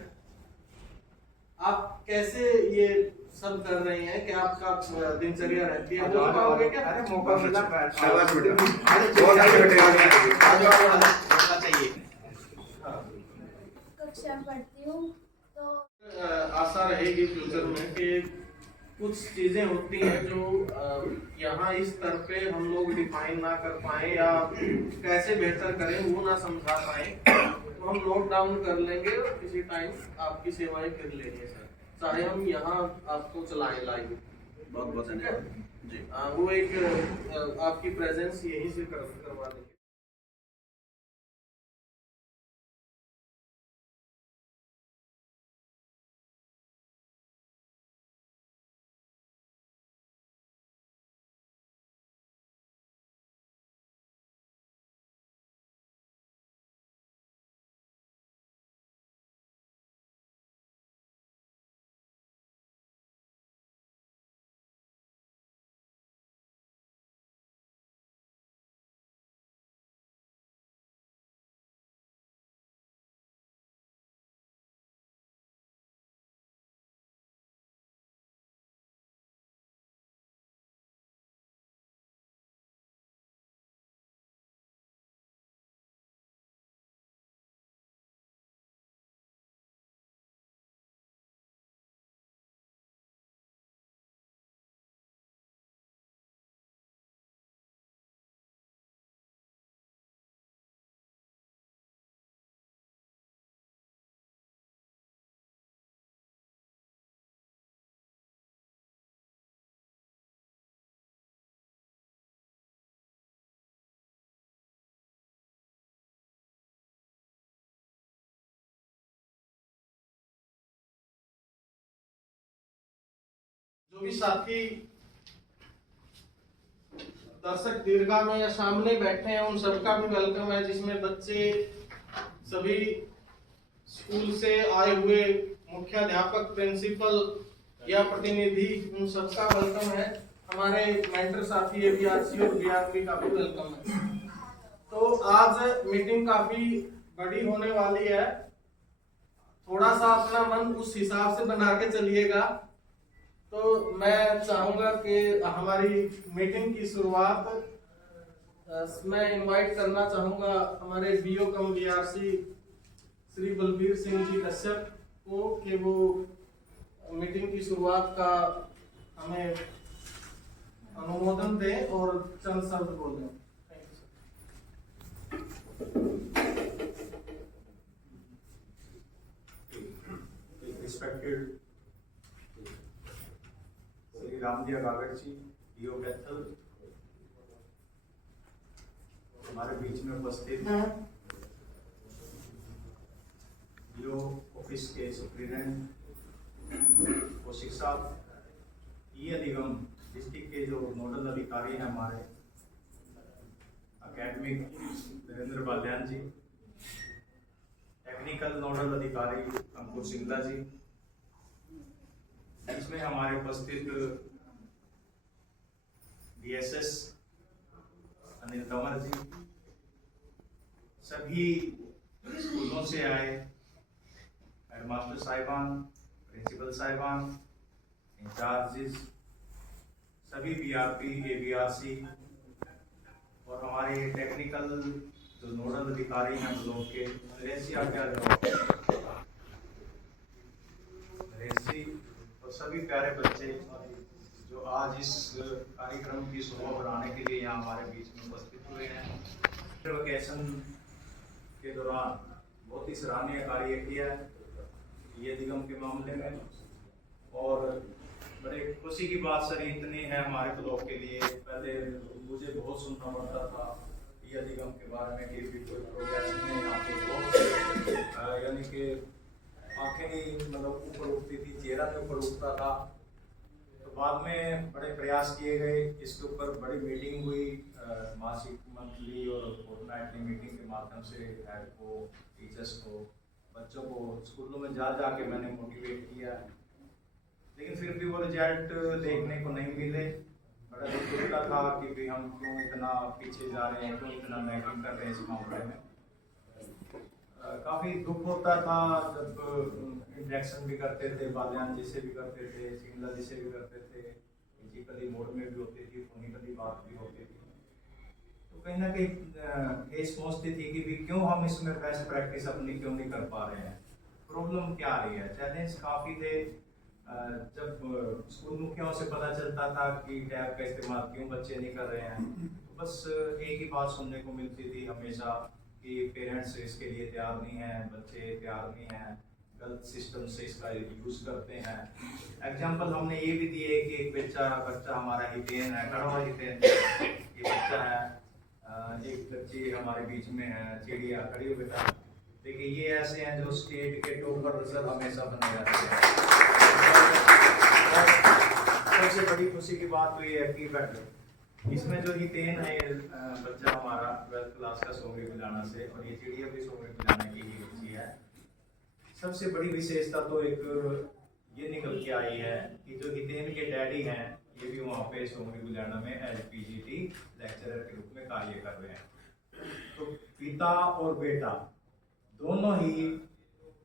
आप कैसे ये सब कर रहे हैं, क्या आपका दिनचर्या रहती है, बोल पाओगे क्या? अरे मौका मिला, कक्षा में पढ़ती हूँ तो आशा रहेगी फ्यूचर में कि कुछ चीजें होती हैं जो यहाँ इस स्तर पे हम लोग डिफाइन ना कर पाए या कैसे बेहतर करें वो ना समझा पाए, तो हम नोट डाउन कर लेंगे और किसी टाइम आपकी सेवाएं फिर लेंगे सर, चाहे हम यहाँ आपको चलाएं लाइव। बहुत बहुत धन्यवाद जी। वो एक आपकी प्रेजेंस यहीं से करवा देंगे। जो भी साथी दर्शक दीर्घा में या सामने बैठे हैं उन सबका भी वेलकम है, जिसमें बच्चे सभी स्कूल से आए हुए मुख्याध्यापक, प्रिंसिपल या प्रतिनिधि, उन सबका वेलकम है। हमारे मेंटर साथी एबीआरसी और बीआरपी का भी वेलकम है। तो आज मीटिंग काफी बड़ी होने वाली है, थोड़ा सा अपना मन उस हिसाब से बना के चलिएगा। तो मैं चाहूंगा कि हमारी मीटिंग की शुरुआत मैं इनवाइट करना चाहूंगा हमारे बीओ कम बीआरसी श्री बलबीर सिंह जी कश्यप को, कि वो मीटिंग की शुरुआत का हमें अनुमोदन दें और चंद शब्द बोलें। रिस्पेक्टेड श्री रामदिया गागड़ जी, डीओ कैथल, हमारे बीच में उपस्थित डीओ ऑफिस के सुप्रीडेंट कौशिक साहब, ये निगम डिस्ट्रिक्ट के जो नोडल अधिकारी हैं हमारे अकेडमिक नरेंद्र बाल्यान जी, टेक्निकल नोडल अधिकारी अंकुर सिंगला जी, इसमें हमारे उपस्थित डीएसएस अनिल कंवर जी, सभी स्कूलों से आए हेडमास्टर साहिबान, प्रिंसिपल साहिबान, इंचार्जेस, सभी बीआरपी, एबीआरसी और हमारे टेक्निकल जो नोडल अधिकारी हैं ब्लॉक के रेसी और सभी प्यारे बच्चे जो आज इस कार्यक्रम की शोभा बढ़ाने के लिए यहाँ हमारे बीच में उपस्थित हुए हैं। वेकेशन के दौरान बहुत ही सराहनीय कार्य किया है ये निगम के मामले में, और बड़े खुशी की बात सर इतनी है हमारे ब्लॉक के लिए। पहले मुझे बहुत सुनना पड़ता था ये निगम के बारे में कि भी कोई प्रोग्रेस नहीं यहाँ पे, बहुत यानी कि आंखें नहीं मतलब ऊपर उठती थी, चेहरा नहीं ऊपर उठता था। तो बाद में बड़े प्रयास किए गए, इसके ऊपर बड़ी मीटिंग हुई, मासिक, मंथली और फोर्टनाइटली मीटिंग के माध्यम से हेड को, टीचर्स को, बच्चों को स्कूलों में जा के मैंने मोटिवेट किया, लेकिन फिर भी वो रिजल्ट देखने को नहीं मिले। बड़ा दुख होता था कि भी हम क्यों इतना पीछे जा रहे हैं, क्यों इतना नेगलेक्ट कर रहे हैं इस मामले में। काफ़ी दुख होता था जब इंजेक्शन भी करते थे, बाल्यान जी से भी करते थे, सिंगला जी से भी करते थे, फिजिकली मोड में भी होती थी, फोनिकली बात भी होती थी। तो कहीं ना कहीं ये सोचती थी कि भी क्यों हम इसमें बेस्ट प्रैक्टिस अपनी क्यों नहीं कर पा रहे हैं, प्रॉब्लम क्या आ रही है। चैलेंज काफ़ी थे। जब स्कूल मुखियाओं से पता चलता था कि टैब का इस्तेमाल क्यों बच्चे नहीं कर रहे हैं, तो बस एक ही बात सुनने को मिलती थी हमेशा कि पेरेंट्स इसके लिए तैयार नहीं हैं, बच्चे तैयार नहीं हैं, गलत सिस्टम से इसका यूज़ करते हैं। एग्जाम्पल हमने ये भी दिए कि एक बच्चा हमारा हितेन है, कड़वा हितेन ये बच्चा है, एक बच्ची हमारे बीच में है चिड़िया, खड़ी हो बेटा। देखिए ये ऐसे हैं जो स्टेट के टॉपर रिजल्ट हमेशा बने जाते हैं। सबसे बड़ी खुशी की बात तो ये है कि इसमें जो हितेन है बच्चा हमारा 12th क्लास का सोमरी गुलाना से, और ये चिड़िया भी सोमरी गुलाना की ही बच्ची है। सबसे बड़ी विशेषता तो एक ये निकल के आई है कि जो हितेन के डैडी हैं ये भी वहाँ पे सोमरी गुलाना में LPGT लेक्चरर के रूप में कार्य कर रहे हैं। तो पिता और बेटा दोनों ही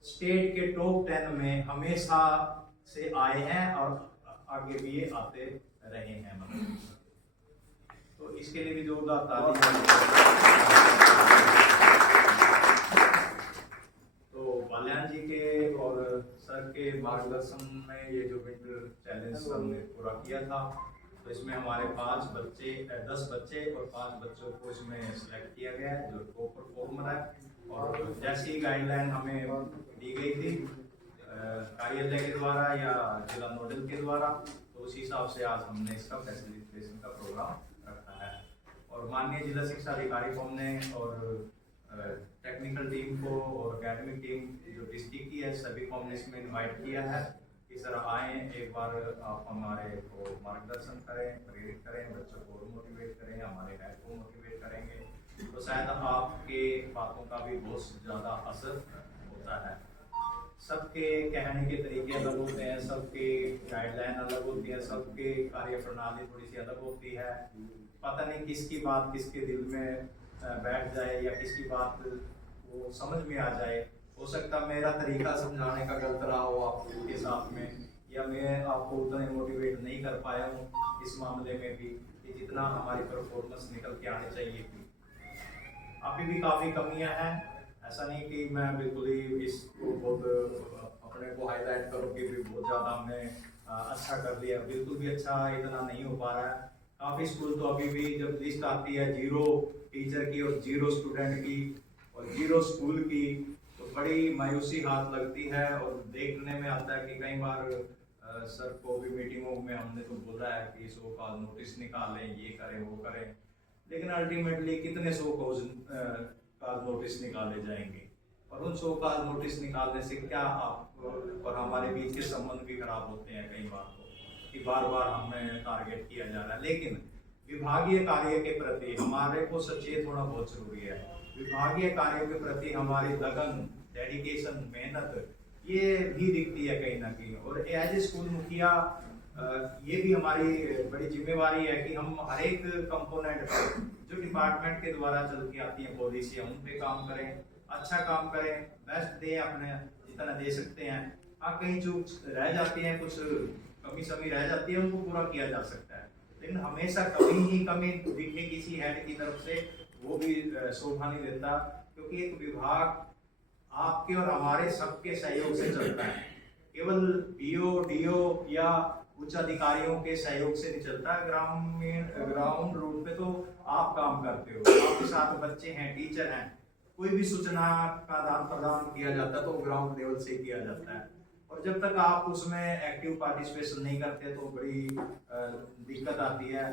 स्टेट के टॉप 10 में हमेशा से आए हैं और आगे भी ये आते रहे हैं। तो इसके लिए भी जोरदार ताली। तो बाल्यान जी के और सर के मार्गदर्शन में ये जो विंटर चैलेंज हमने पूरा किया था, तो इसमें हमारे 10 बच्चे और 5 बच्चों को इसमें सिलेक्ट किया गया है जो टॉप परफॉर्मर है। और जैसी गाइडलाइन हमें दी गई थी कार्यालय के द्वारा या जिला नोडल के द्वारा, तो उसी हिसाब से आज हमने इसका फैसिलिटेशन का प्रोग्राम रखा है। और माननीय जिला शिक्षा अधिकारी को हमने और टेक्निकल टीम को और एकेडमिक टीम जो डिस्ट्रिक्ट की है सभी को हमने इसमें इनवाइट किया है कि सर आएँ, एक बार आप हमारे को मार्गदर्शन करें, प्रेरित करें, बच्चों को मोटिवेट करें, हमारे हेड को मोटिवेट करेंगे तो शायद आपके बातों का भी बहुत ज़्यादा असर होता है। सबके कहने के तरीके अलग होते हैं, सबके गाइडलाइन अलग होती है, सबके कार्य प्रणाली थोड़ी सी अलग होती है। पता नहीं किसकी बात किसके दिल में बैठ जाए या किसकी बात वो समझ में आ जाए। हो सकता मेरा तरीका समझाने का गलत रहा हो आपके साथ में, या मैं आपको उतना मोटिवेट नहीं कर पाया हूँ इस मामले में भी कि जितना हमारी परफॉर्मेंस निकल के आनी चाहिए थी। अभी भी काफ़ी कमियां हैं, ऐसा नहीं कि मैं बिल्कुल ही इसको बहुत अपने को हाईलाइट करूँ कि भी बहुत ज़्यादा हमने अच्छा कर लिया, बिल्कुल भी अच्छा इतना नहीं हो पा रहा है। काफ़ी स्कूल तो अभी भी जब लिस्ट आती है 0 टीचर की और 0 स्टूडेंट की और 0 स्कूल की, तो बड़ी मायूसी हाथ लगती है। और देखने में आता है कि कई बार सर को भी मीटिंगों में हमने तो बोला है कि सो कॉज नोटिस निकालें, ये करें वो करें, लेकिन अल्टीमेटली कितने सो कॉज नोटिस निकाले जाएंगे और उन सो कॉज नोटिस निकालने से क्या आप और हमारे बीच के संबंध भी खराब होते हैं कई बार कि बार बार हमें टारगेट किया जा रहा है। लेकिन विभागीय कार्य के प्रति हमारे को सचेत होना बहुत जरूरी है। विभागीय कार्यों के प्रति हमारी लगन, डेडिकेशन, मेहनत ये भी दिखती है कहीं ना कहीं। और एज ए स्कूल मुखिया ये भी हमारी बड़ी जिम्मेवारी है कि हम हर एक कंपोनेंट पर जो डिपार्टमेंट के द्वारा चल के आती है पॉलिसियाँ, उन पे काम करें, अच्छा काम करें, बेस्ट दें अपने तरह दे सकते हैं। हाँ, कहीं जो रह जाती हैं, कुछ कमी समी रह जाती है, उनको पूरा किया जा सकता है, लेकिन हमेशा कमी ही कमी दिखे किसी हेड की तरफ से, वो भी शोभा नहीं देता, क्योंकि एक विभाग आपके और हमारे सबके सहयोग से चलता है। केवल पीओ डीओ या उच्च अधिकारियों के सहयोग से नहीं चलता। ग्राउंड रूट पे तो आप काम करते हो, आपके साथ बच्चे हैं, टीचर हैं, कोई भी सूचना का आदान प्रदान किया जाता है तो ग्राउंड लेवल से किया जाता है, और जब तक आप उसमें एक्टिव पार्टिसिपेशन नहीं करते तो बड़ी दिक्कत आती है।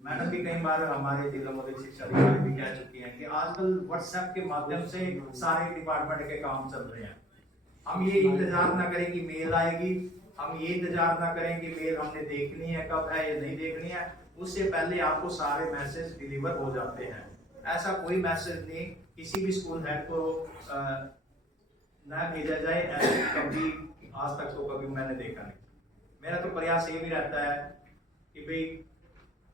मैडम भी कई बार हमारे जिला मौलिक शिक्षा अधिकारी भी कह चुकी हैं कि आजकल व्हाट्सएप के माध्यम से सारे डिपार्टमेंट के काम चल रहे हैं। हम ये इंतजार ना करें कि मेल आएगी, हम ये इंतजार ना करें कि मेल हमने देखनी है, कब है या नहीं देखनी है, उससे पहले आपको सारे मैसेज डिलीवर हो जाते हैं। ऐसा कोई मैसेज नहीं किसी भी स्कूल हेड को ना भेजा जाए, ऐसे कभी आज तक तो कभी मैंने देखा नहीं। मेरा तो प्रयास ये भी रहता है कि भाई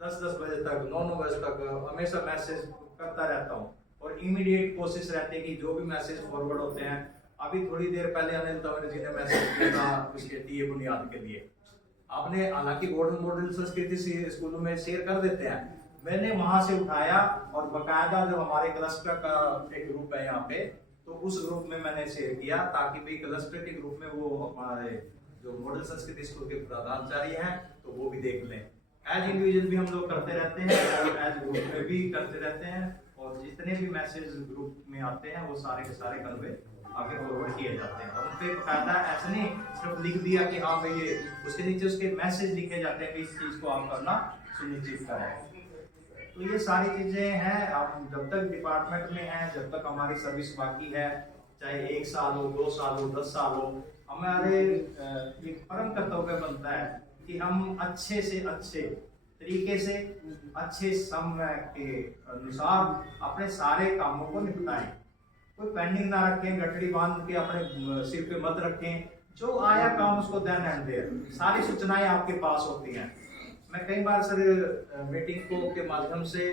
10-10 बजे तक 9-9 बजे तक हमेशा मैसेज करता रहता हूँ, और इमीडिएट कोशिश रहती है कि जो भी मैसेज फॉरवर्ड होते हैं। अभी थोड़ी देर पहले अनिल तंवर जी ने मैसेज किया था उसके टीए बुनियाद के लिए, आपने हालांकि गोल्डन मॉडल संस्कृति स्कूलों में शेयर कर देते हैं, मैंने वहां से उठाया और बकायदा जो हमारे क्लस्टर का एक ग्रुप है यहाँ पे, तो उस ग्रुप में मैंने शेयर किया ताकि भाई क्लस्टर के ग्रुप में वो हमारे जो मॉडल संस्कृति स्कूल के प्रधानाचार्य हैं तो वो भी देख लें। एज इंडिविजुअल भी हम लोग करते रहते हैं और एज ग्रुप में भी करते रहते हैं, और जितने भी मैसेज ग्रुप में आते हैं वो सारे के सारे कन्वे आगे फॉरवर्ड किए जाते हैं, और उन पे फायदा ऐसा नहीं सिर्फ लिख दिया कि हाँ भाई ये, उसके नीचे उसके मैसेज लिखे जाते हैं कि इस चीज को आप करना सुनिश्चित करें। तो ये सारी चीजें हैं, आप जब तक डिपार्टमेंट में हैं, जब तक हमारी सर्विस बाकी है, चाहे 1 साल हो, 2 साल हो, 10 साल हो, हमारे एक परम कर्तव्य बनता है कि हम अच्छे से अच्छे तरीके से अच्छे समय के अनुसार अपने सारे कामों को निपटाएं। कोई पेंडिंग ना रखें, गठड़ी बांध के अपने सिर पे मत रखें, जो आया काम उसको देन एंड देयर। सारी सूचनाएं आपके पास होती हैं। मैं कई बार सर मीटिंग को के माध्यम से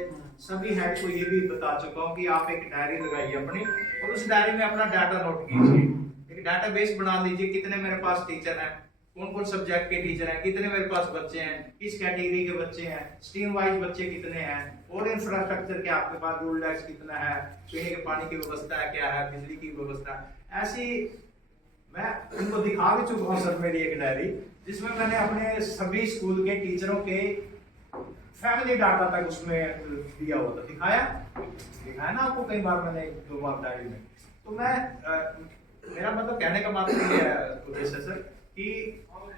सभी हेड को ये भी बता चुका हूँ कि आप एक डायरी लगाइए अपनी, और उस डायरी में अपना डाटा नोट कीजिए, एक डाटाबेस बना लीजिए, कितने मेरे पास टीचर हैं, कौन कौन सब्जेक्ट के टीचर हैं, कितने मेरे पास बच्चे हैं, किस कैटेगरी के बच्चे हैं, स्ट्रीम वाइज बच्चे कितने हैं, और इंफ्रास्ट्रक्चर के आपके पास रूल टैक्स कितना है, पीने के पानी की व्यवस्था है क्या है, बिजली की व्यवस्था। ऐसी मैं उनको दिखा भी चुका हूँ सर मेरी एक डायरी, जिसमें मैंने अपने सभी स्कूल के टीचरों के फैमिली डाटा तक उसमें दिया हुआ था। दिखाया ना आपको कई बार मैंने 2 बार डायरी में। तो मैं मेरा मतलब कहने का मतलब ये है उद्देश्य सर कि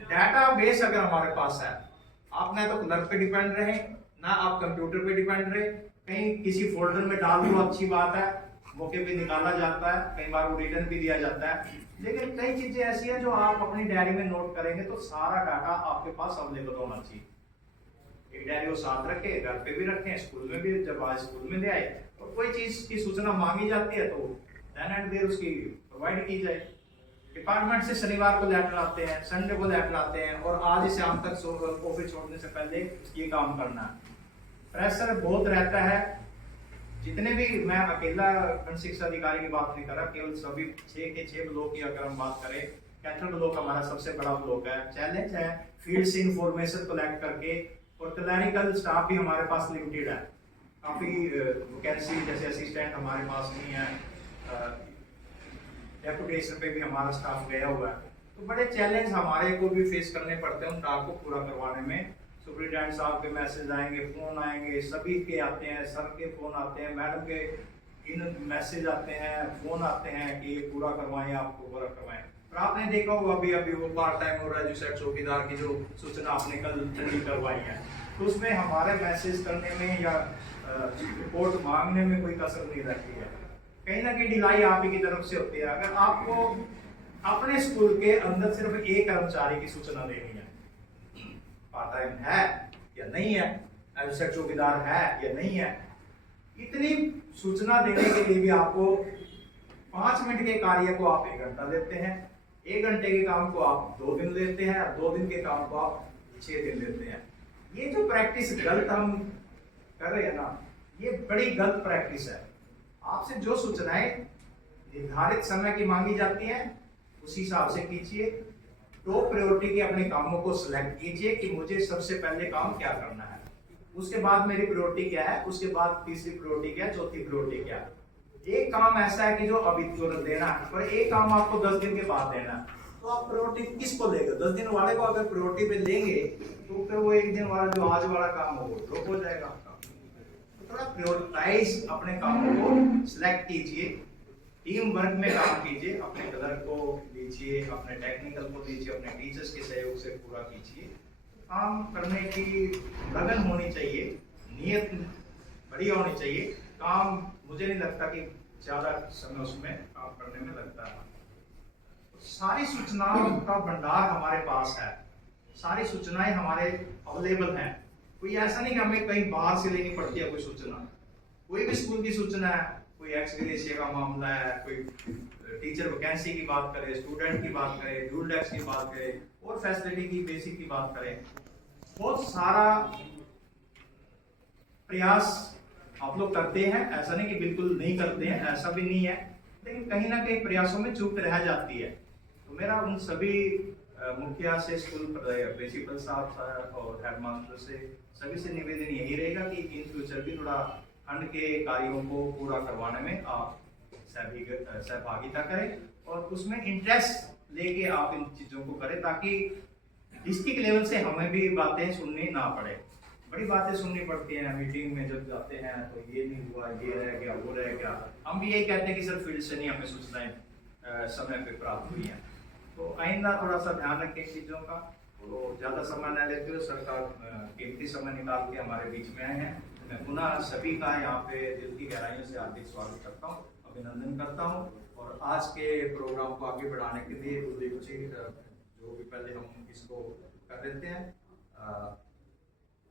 डाटा बेस अगर हमारे पास है, आप ना तो क्लर्क पे डिपेंड रहे, ना आप कंप्यूटर पे डिपेंड रहे, कहीं किसी फोल्डर में डाल दो अच्छी बात है, मौके पे निकाला जाता है, कई बार वो रिटर्न भी दिया जाता है, लेकिन कई चीजें ऐसी हैं जो आप अपनी डायरी में नोट करेंगे तो सारा डाटा आपके पास अवेलेबल होना चाहिए। एक डायरी वो साथ रखे, घर पे भी रखें, स्कूल में भी जब आज स्कूल में ले आए और कोई चीज की सूचना मांगी जाती है तो देन एंड देयर उसकी प्रोवाइड की जाए। डिपार्टमेंट से शनिवार को लेटर आते हैं, संडे को लेटर आते हैं, और आज शाम तक ऑफिस छोड़ने से पहले ये काम करना है। प्रेशर बहुत रहता है, जितने भी, मैं अकेला खंड शिक्षा अधिकारी की बात नहीं कर रहा, केवल सभी 6 के 6 ब्लॉक की अगर हम बात करें, कैथल ब्लॉक हमारा सबसे बड़ा ब्लॉक है। चैलेंज है फील्ड से इंफॉर्मेशन कलेक्ट करके, और क्लरिकल स्टाफ भी हमारे पास लिमिटेड है, काफी वैकेंसी जैसे असिस्टेंट हमारे पास नहीं है, डेपुटेशन पे भी हमारा स्टाफ गया हुआ है, तो बड़े चैलेंज हमारे को भी फेस करने पड़ते हैं उन टास्क को पूरा करवाने में। सुप्रिटेंडेंट साहब के मैसेज आएंगे, फोन आएंगे, सभी के आते हैं, सर के फोन आते हैं, मैडम के इन मैसेज आते हैं, फोन आते हैं कि ये पूरा करवाएं, आपको पूरा करवाएं। और आपने देखा होगा अभी वो पार्ट टाइम और रजिस्टर्ड चौकीदार की जो सूचना आपने कल जल्दी करवाई है, तो उसमें हमारे मैसेज करने में या रिपोर्ट मांगने में कोई कसर नहीं रहती है, कहीं ना कहीं ढिलाई आप ही की तरफ से होती है। अगर आपको अपने स्कूल के अंदर सिर्फ एक कर्मचारी की सूचना देनी है, पार्ट टाइम है या नहीं है, रजिस्टर्ड चौकीदार है या नहीं है, इतनी सूचना देने के लिए भी आपको 5 मिनट के कार्य को आप 1 घंटा लेते हैं, 1 घंटे के काम को आप 2 दिन लेते हैं, और 2 दिन के काम को आप 6 दिन लेते हैं। ये जो प्रैक्टिस गलत हम कर रहे हैं ना, ये बड़ी गलत प्रैक्टिस है। आपसे जो सूचनाएं निर्धारित समय की मांगी जाती है, उसी हिसाब से कीजिए। टॉप प्रायोरिटी के अपने कामों को सिलेक्ट कीजिए कि मुझे सबसे पहले काम क्या करना है, उसके बाद मेरी प्रायोरिटी क्या है, उसके बाद तीसरी प्रायोरिटी क्या है, चौथी प्रायोरिटी क्या है। एक काम ऐसा है कि जो अभी तुरंत देना है, पर एक काम आपको 10 दिन के बाद देना है, तो आप प्रायोरिटी किसको लेंगे? 10 दिन वाले को अगर प्रायोरिटी पे लेंगे तो फिर वो एक दिन वाला जो आज वाला काम हो वो ड्रॉप हो जाएगा आपका। तो थोड़ा प्रायोरिटाइज अपने कामों को सिलेक्ट कीजिए, टीम वर्क में काम कीजिए, अपने क्लर्क को लीजिए, अपने टेक्निकल को लीजिए, अपने टीचर्स के सहयोग से पूरा कीजिए। काम करने की लगन होनी चाहिए, नियत बढ़िया होनी चाहिए। काम मुझे नहीं लगता कि ज्यादा समय उसमें काम करने में लगता है। सारी सूचनाओं का भंडार हमारे पास है, सारी सूचनाएं हमारे अवेलेबल हैं। कोई ऐसा नहीं कि हमें कहीं बाहर से लेनी पड़ती है कोई सूचना। कोई भी स्कूल की सूचना है, कोई एक्स ग्रेशिया का मामला है, कोई टीचर वैकेंसी की बात करे, स्टूडेंट की बात करे, ड्यूल टैक्स की बात करे, और फैसिलिटी की बेसिक की बात करें, बहुत सारा प्रयास आप लोग करते हैं। ऐसा नहीं कि बिल्कुल नहीं करते हैं, ऐसा भी नहीं है, लेकिन कहीं ना कहीं प्रयासों में चूक रह जाती है। तो मेरा उन सभी मुखिया से, स्कूल प्रिंसिपल साहब और हेडमास्टर से, सभी से निवेदन यही रहेगा कि इन फ्यूचर भी थोड़ा खंड के कार्यों को पूरा करवाने में आप सहभागिता करें और उसमें इंटरेस्ट लेके आप इन चीजों को करें, ताकि डिस्ट्रिक्ट लेवल से हमें भी बातें सुननी ना पड़े। बड़ी बातें सुननी पड़ती हैं मीटिंग में जब जाते हैं, तो ये नहीं हुआ, ये रह गया, वो रह गया। हम भी यही कहते हैं कि सर फील्ड से नहीं हमें सूचनाएं समय पे प्राप्त हुई हैं। तो आइंदा थोड़ा सा ध्यान रखें चीज़ों का। तो ज़्यादा समय न लेते हुए सरकार कीमती समय निकाल के हमारे बीच में आए हैं। मैं पुनः सभी का यहाँ पे दिल की गहराइयों से हार्दिक स्वागत करता हूँ, अभिनंदन करता हूँ। और आज के प्रोग्राम को आगे बढ़ाने के लिए गुरुदेव जी जो भी पहले हम इसको कर देते हैं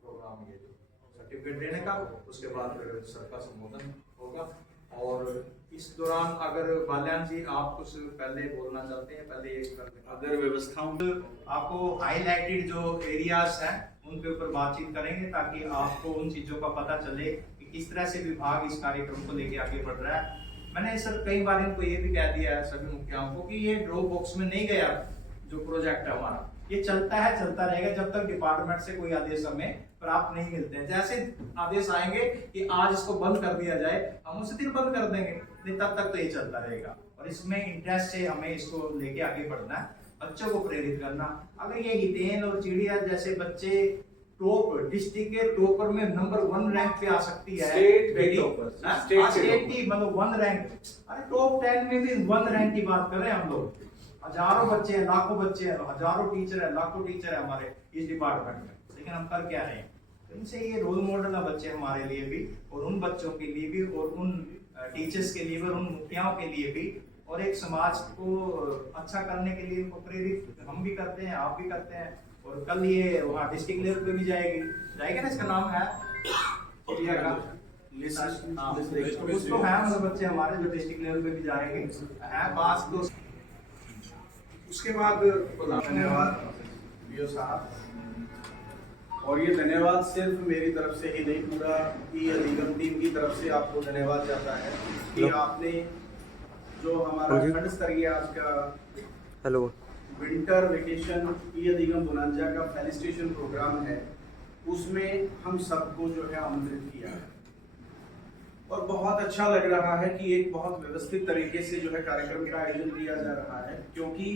प्रोग्राम, ये जो सर्टिफिकेट देने का, उसके बाद फिर सर का संबोधन होगा। और इस दौरान अगर बाल्यान जी आप कुछ पहले बोलना चाहते हैं, पहले अगर व्यवस्थाओं आपको हाईलाइटेड जो एरियाज हैं उनके ऊपर बातचीत करेंगे, ताकि आपको उन चीज़ों का पता चले कि किस तरह से विभाग इस कार्यक्रम को लेके आगे बढ़ रहा है। मैंने सर कई बार इनको ये भी कह दिया है सभी मुखियाओं को कि ये ड्रॉप बॉक्स में नहीं गया। जो प्रोजेक्ट है हमारा ये चलता है, चलता रहेगा जब तक डिपार्टमेंट से कोई आदेश हमें प्राप्त नहीं मिलते हैं। जैसे आदेश आएंगे कि आज इसको बंद कर दिया जाए, हम उसी दिन बंद कर देंगे, नहीं तब तक तो ये चलता रहेगा। और इसमें इंटरेस्ट से हमें इसको लेके आगे बढ़ना है, बच्चों को प्रेरित करना। अगर ये हितेन और चिड़िया जैसे बच्चे टॉप डिस्ट्रिक्ट के टॉपर में नंबर 1 रैंक पे आ सकती है, स्टेट की मतलब 1 रैंक, अरे टॉप 10 में भी 1 रैंक की बात कर रहे हैं हम लोग। हजारों बच्चे हैं, लाखों बच्चे हैं, हजारों टीचर है, लाखों टीचर है हमारे इस डिपार्टमेंट में, लेकिन हम कर क्या रहे हैं? तो इनसे ये रोल मॉडल है बच्चे हमारे लिए भी, और उन बच्चों के लिए भी, और उन टीचर्स के लिए भी, और उन मुखियाओं के लिए भी, और एक समाज को अच्छा करने के लिए इनको प्रेरित हम भी करते हैं, आप भी करते हैं। और कल ये वहाँ डिस्ट्रिक्ट लेवल पे भी जाएगी ना, इसका नाम है चिड़िया का कुछ तो है, मतलब बच्चे हमारे जो डिस्ट्रिक्ट लेवल पे भी जाएंगे है पास। तो उसके बाद धन्यवाद बीओ साहब। और ये धन्यवाद सिर्फ मेरी तरफ से ही नहीं, पूरा ई अधिगम टीम की तरफ से आपको धन्यवाद जाता है कि आपने जो हमारा खंड स्तरीय आज का विंटर वेकेशन ई अधिगम बुनांजा का फेलिसिटेशन प्रोग्राम है, उसमें हम सबको जो है आमंत्रित किया है। और बहुत अच्छा लग रहा है कि एक बहुत व्यवस्थित तरीके से जो है कार्यक्रम का आयोजन किया जा रहा है, क्योंकि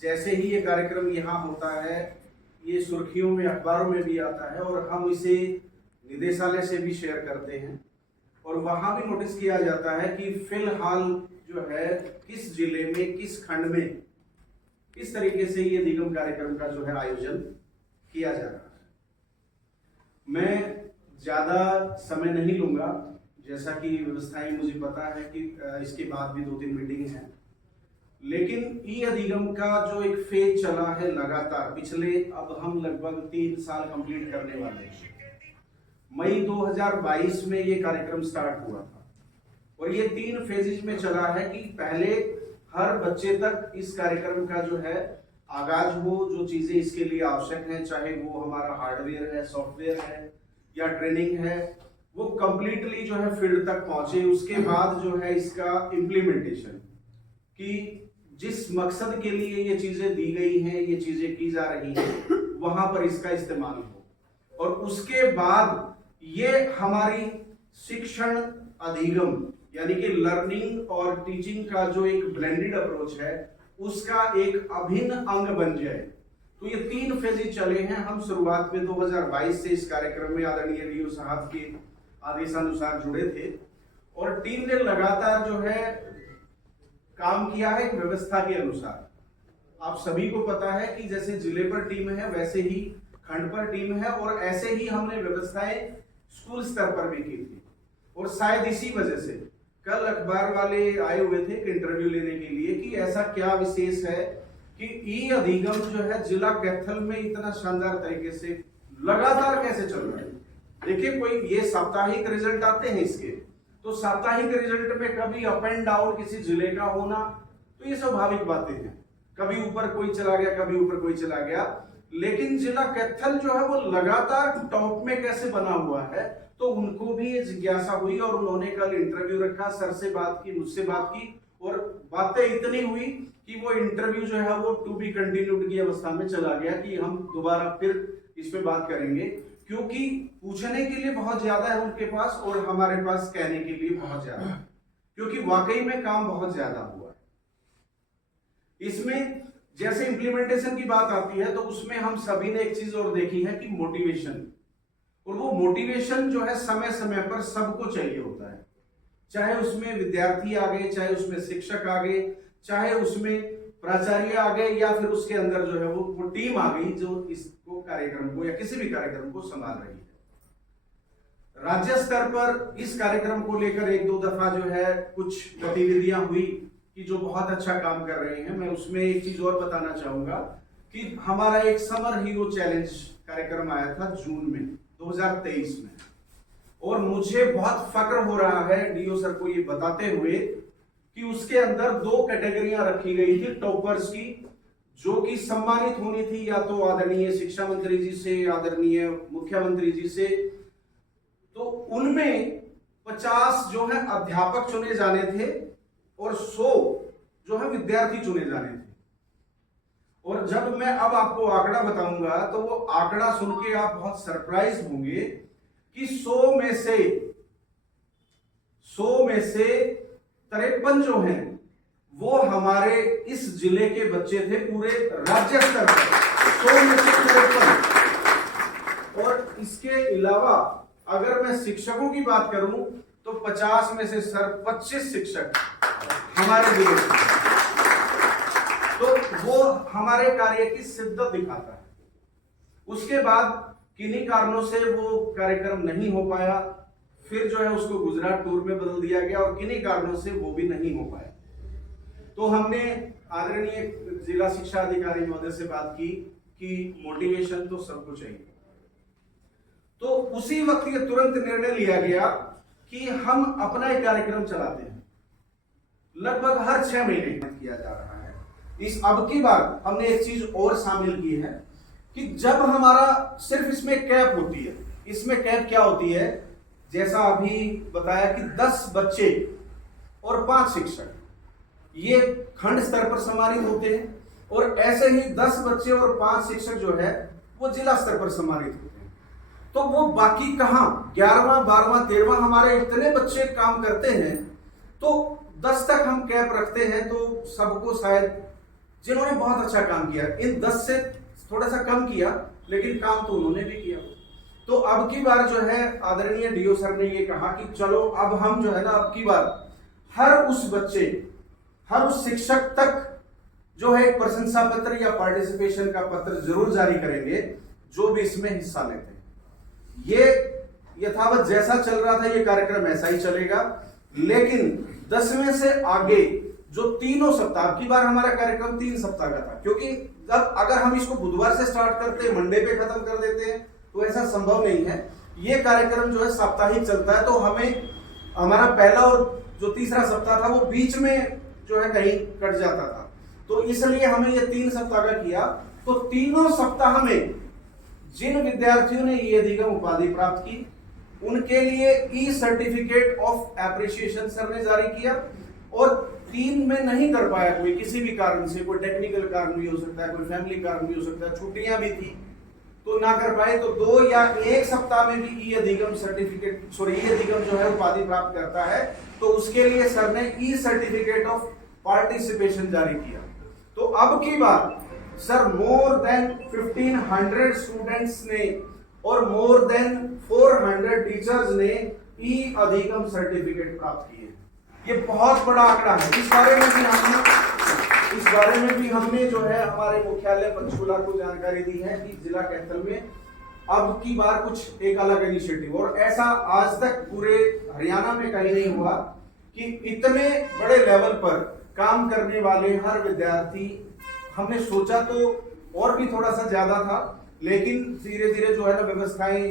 जैसे ही ये कार्यक्रम यहाँ होता है ये सुर्खियों में, अखबारों में भी आता है, और हम इसे निदेशालय से भी शेयर करते हैं, और वहाँ भी नोटिस किया जाता है कि फिलहाल जो है किस जिले में, किस खंड में किस तरीके से ये अधिगम कार्यक्रम का जो है आयोजन किया जा रहा है। मैं ज्यादा समय नहीं लूंगा, जैसा कि व्यवस्थाएं मुझे पता है कि इसके बाद भी 2-3 मीटिंग हैं, लेकिन ई अधिगम का जो एक फेज चला है लगातार, पिछले अब हम लगभग 3 साल कंप्लीट करने वाले हैं। मई 2022 में ये कार्यक्रम स्टार्ट हुआ था, और ये 3 फेजेज में चला है कि पहले हर बच्चे तक इस कार्यक्रम का जो है आगाज हो, जो चीजें इसके लिए आवश्यक हैं, चाहे वो हमारा हार्डवेयर है, सॉफ्टवेयर है, या ट्रेनिंग है, वो कंप्लीटली जो है फील्ड तक पहुंचे। उसके बाद जो है इसका इम्प्लीमेंटेशन, कि जिस मकसद के लिए ये चीजें दी गई हैं, ये चीजें की जा रही हैं, वहां पर इसका इस्तेमाल हो। और उसके बाद ये हमारी शिक्षण अधिगम यानी कि लर्निंग और टीचिंग का जो एक ब्लेंडेड अप्रोच है, उसका एक अभिन्न अंग बन जाए। तो ये 3 फेज चले हैं। हम शुरुआत में 2022 से इस कार्यक्रम में आदरणीय डीओ साहब के आदेशानुसार जुड़े थे और टीम ने लगातार जो है काम किया है एक व्यवस्था के अनुसार। आप सभी को पता है कि जैसे जिले पर टीम है वैसे ही खंड पर टीम है, और ऐसे ही हमने व्यवस्थाएं स्कूल स्तर पर भी की थी। और शायद इसी वजह से कल अखबार वाले आए हुए थे एक इंटरव्यू लेने के लिए कि ऐसा क्या विशेष है कि ई अधिगम जो है जिला कैथल में इतना शानदार तरीके से लगातार कैसे चल रहा है। देखिए, कोई ये साप्ताहिक रिजल्ट आते हैं इसके, तो साप्ताहिक रिजल्ट में कभी अप एंड डाउन किसी जिले का होना, तो ये स्वाभाविक बातें हैं। कभी ऊपर कोई चला गया, कभी ऊपर कोई चला गया, लेकिन जिला कैथल जो है वो लगातार टॉप में कैसे बना हुआ है। तो उनको भी ये जिज्ञासा हुई और उन्होंने कल इंटरव्यू रखा, सर से बात की, मुझसे बात की, और बातें इतनी हुई कि वो इंटरव्यू जो है वो टू बी कंटिन्यूड की अवस्था में चला गया कि हम दोबारा फिर इस पे बात करेंगे, क्योंकि पूछने के लिए बहुत ज्यादा है उनके पास और हमारे पास कहने के लिए बहुत ज्यादा है, क्योंकि वाकई में काम बहुत ज्यादा हुआ है इसमें। जैसे इंप्लीमेंटेशन की बात आती है तो उसमें हम सभी ने एक चीज और देखी है कि मोटिवेशन, और वो मोटिवेशन जो है समय समय पर सबको चाहिए होता है। चाहे उसमें विद्यार्थी आ गए, चाहे उसमें शिक्षक आ गए, चाहे उसमें प्राचार्य आ गए, या फिर उसके अंदर जो है वो टीम आ गई जो इसको कार्यक्रम को या किसी भी कार्यक्रम को संभाल रही है। राज्य स्तर पर इस कार्यक्रम को लेकर 1-2 दफा जो है कुछ गतिविधियां हुई कि जो बहुत अच्छा काम कर रहे हैं। मैं उसमें एक चीज और बताना चाहूंगा कि हमारा एक समर हीरो चैलेंज कार्यक्रम आया था जून में 2023 में, और मुझे बहुत फक्र हो रहा है डीओ सर को ये बताते हुए कि उसके अंदर 2 कैटेगरियां रखी गई थी टॉपर्स की, जो कि सम्मानित होनी थी या तो आदरणीय शिक्षा मंत्री जी से, आदरणीय मुख्यमंत्री जी से। तो उनमें 50 जो है अध्यापक चुने जाने थे और 100 जो है विद्यार्थी चुने जाने थे। और जब मैं अब आपको आंकड़ा बताऊंगा तो वो आंकड़ा सुन के आप बहुत सरप्राइज होंगे कि 100 में से 53 जो हैं वो हमारे इस जिले के बच्चे थे पूरे राज्य स्तर पर, 100 में से 53। और इसके अलावा अगर मैं शिक्षकों की बात करूं तो 50 में से सर 25 शिक्षक हमारे जिले से, तो वो हमारे कार्य की शिद्दत दिखाता है। उसके बाद किन्हीं कारणों से वो कार्यक्रम नहीं हो पाया, फिर जो है उसको गुजरात टूर में बदल दिया गया और किन्हीं कारणों से वो भी नहीं हो पाया। तो हमने आदरणीय जिला शिक्षा अधिकारी महोदय से बात की कि मोटिवेशन तो सबको चाहिए। तो उसी वक्त ये तुरंत निर्णय लिया गया कि हम अपना एक कार्यक्रम चलाते हैं, लगभग हर 6 महीने किया जा रहा है। इस अब की बार हमने एक चीज और शामिल की है कि जब हमारा सिर्फ इसमें कैप होती है, इसमें कैप क्या होती है, जैसा अभी बताया कि 10 बच्चे और 5 शिक्षक ये खंड स्तर पर सम्मानित होते हैं, और ऐसे ही 10 बच्चे और 5 शिक्षक जो है वो जिला स्तर पर सम्मानित होते हैं। तो वो बाकी कहां 11वां 12वां 13वां हमारे इतने बच्चे काम करते हैं, तो 10 तक हम कैप रखते हैं। तो सबको शायद जिन्होंने बहुत अच्छा काम किया, इन 10 से थोड़ा सा कम किया लेकिन काम तो उन्होंने भी किया। तो अब की बार जो है आदरणीय डीओ सर ने ये कहा कि चलो अब हम जो है ना अब की बार हर उस बच्चे, हर उस शिक्षक तक जो है एक प्रशंसा पत्र या पार्टिसिपेशन का पत्र जरूर जारी करेंगे जो भी इसमें हिस्सा लेते हैं। ये यथावत जैसा चल रहा था ये कार्यक्रम ऐसा ही चलेगा, लेकिन 10वें से आगे जो 3 सप्ताह, की बार हमारा कार्यक्रम 3 सप्ताह का था, क्योंकि जब अगर हम इसको बुधवार से स्टार्ट करते मंडे पे खत्म कर देते हैं तो ऐसा संभव नहीं है। ये कार्यक्रम जो है साप्ताहिक चलता है, तो हमें हमारा पहला और जो तीसरा सप्ताह था वो बीच में जो है कहीं कट जाता था, तो इसलिए हमें ये 3 सप्ताह का किया। तो 3 सप्ताह में जिन विद्यार्थियों ने ये अधिगम उपाधि प्राप्त की उनके लिए ई सर्टिफिकेट ऑफ एप्रिसिएशन सर ने जारी किया। और 3 में नहीं कर पाया कोई किसी भी कारण से, कोई टेक्निकल कारण भी हो सकता है, कोई फैमिली कारण भी हो सकता है, छुट्टियां भी थी तो ना कर पाए, तो 2 या 1 सप्ताह में भी ई अधिगम जो है उपाधि प्राप्त करता है, तो उसके लिए सर ने ई सर्टिफिकेट ऑफ पार्टिसिपेशन जारी किया। तो अब की बात सर मोर देन 1500 स्टूडेंट्स ने और मोर देन 400 टीचर्स ने ई अधिगम सर्टिफिकेट प्राप्त किए। ये बहुत बड़ा आंकड़ा है। इस बारे में भी हमने जो है हमारे मुख्यालय पंचकूला को जानकारी दी है कि जिला कैथल में अब की बार कुछ एक अलग इनिशिएटिव, और ऐसा आज तक पूरे हरियाणा में कहीं नहीं हुआ कि इतने बड़े लेवल पर काम करने वाले हर विद्यार्थी, हमने सोचा तो और भी थोड़ा सा ज्यादा था, लेकिन धीरे धीरे जो है ना व्यवस्थाएं,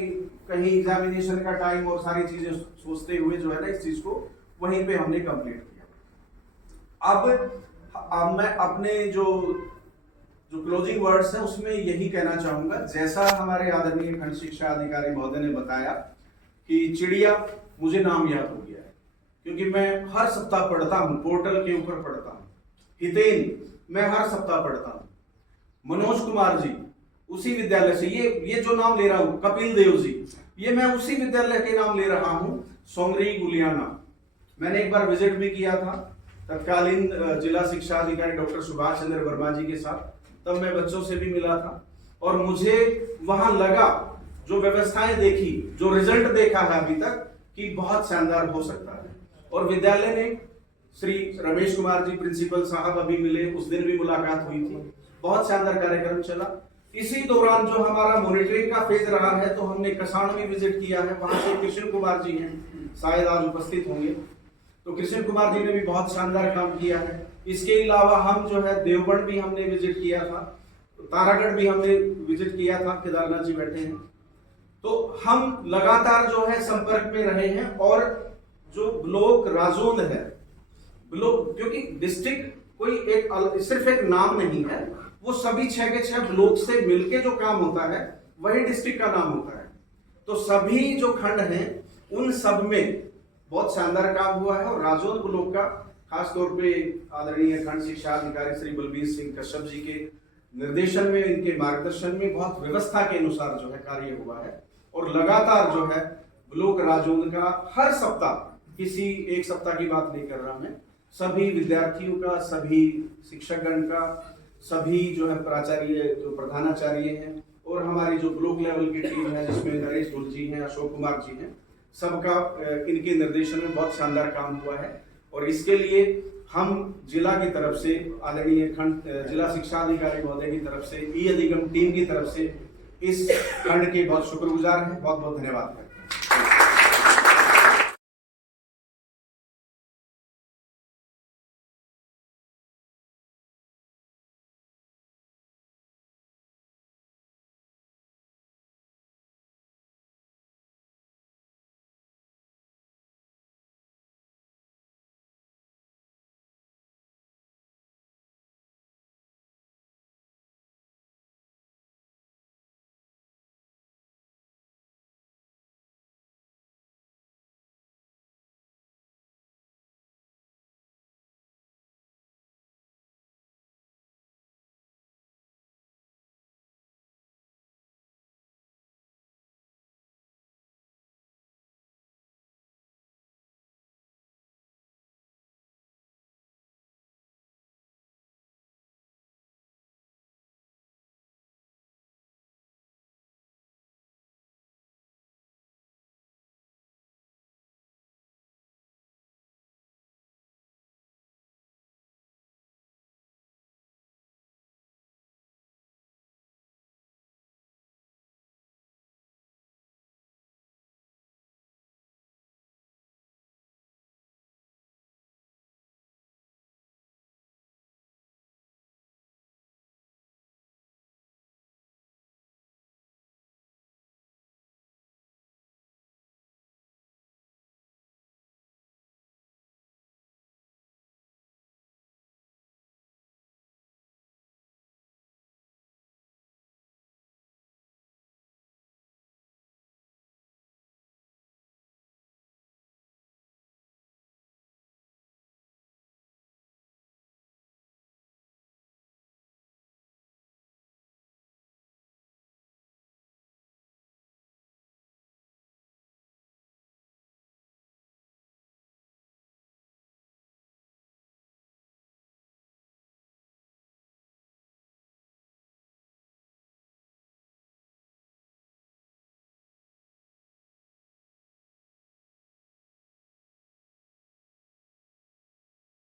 कहीं एग्जामिनेशन का टाइम और सारी चीजें सोचते हुए जो है ना इस चीज को वहीं पे हमने कंप्लीट किया। अब मैं अपने जो क्लोजिंग वर्ड्स हैं उसमें यही कहना चाहूंगा, जैसा हमारे आदरणीय खंड शिक्षा अधिकारी महोदय ने बताया कि चिड़िया मुझे नाम याद हो गया है, क्योंकि मैं हर सप्ताह पढ़ता हूं, पोर्टल के ऊपर पढ़ता हूं। हितेन मैं हर सप्ताह पढ़ता हूं। मनोज कुमार जी उसी विद्यालय से, ये जो नाम ले रहा हूं, कपिल देव जी, ये मैं उसी विद्यालय के नाम ले रहा हूं, सोंगरी गुलियाना। मैंने एक बार विजिट भी किया था तत्कालीन जिला शिक्षा अधिकारी डॉक्टर सुभाष चंद्र वर्मा जी के साथ, तब मैं बच्चों से भी मिला था और मुझे वहां लगा, जो व्यवस्थाएं देखी, जो रिजल्ट देखा है अभी तक, कि बहुत शानदार हो सकता है। और विद्यालय ने श्री रमेश कुमार जी प्रिंसिपल साहब अभी मिले, उस दिन भी मुलाकात हुई थी, बहुत शानदार कार्यक्रम चला। इसी दौरान जो हमारा मॉनिटरिंग का फेज रहा है, तो हमने कसाण भी विजिट किया है, वहां से कृष्ण कुमार जी हैं, शायद आज उपस्थित होंगे, तो कृष्ण कुमार जी ने भी बहुत शानदार काम किया है। इसके अलावा हम जो है देवगढ़ भी हमने विजिट किया था, तारागढ़ भी हमने विजिट किया था, केदारनाथ जी बैठे हैं। तो हम लगातार जो है संपर्क में रहे हैं, और जो ब्लॉक राजोंद है, ब्लॉक, क्योंकि डिस्ट्रिक्ट कोई एक सिर्फ एक नाम नहीं है, वो सभी 6 के 6 ब्लॉक से मिलके जो काम होता है वही डिस्ट्रिक्ट का नाम होता है। तो सभी जो खंड हैं उन सब में बहुत शानदार काम हुआ है, और राजौंद ब्लॉक का खास तौर पे आदरणीय खंड शिक्षा अधिकारी श्री बलबीर सिंह कश्यप जी के निर्देशन में, इनके मार्गदर्शन में बहुत व्यवस्था के अनुसार जो है कार्य हुआ है। और लगातार जो है ब्लॉक राजौंद का हर सप्ताह, किसी एक सप्ताह की बात नहीं कर रहा मैं, सभी विद्यार्थियों का, सभी शिक्षकगण का, सभी जो है प्राचार्य, जो प्रधानाचार्य हैं, और हमारी जो ब्लॉक लेवल की टीम है जिसमें नरेश गुल जी हैं, अशोक कुमार जी हैं, सबका इनके निर्देशन में बहुत शानदार काम हुआ है। और इसके लिए हम जिला की तरफ से, आदरणीय खंड जिला शिक्षा अधिकारी महोदय की तरफ से, ई अधिगम टीम की तरफ से इस खंड के बहुत शुक्रगुजार हैं। बहुत बहुत धन्यवाद।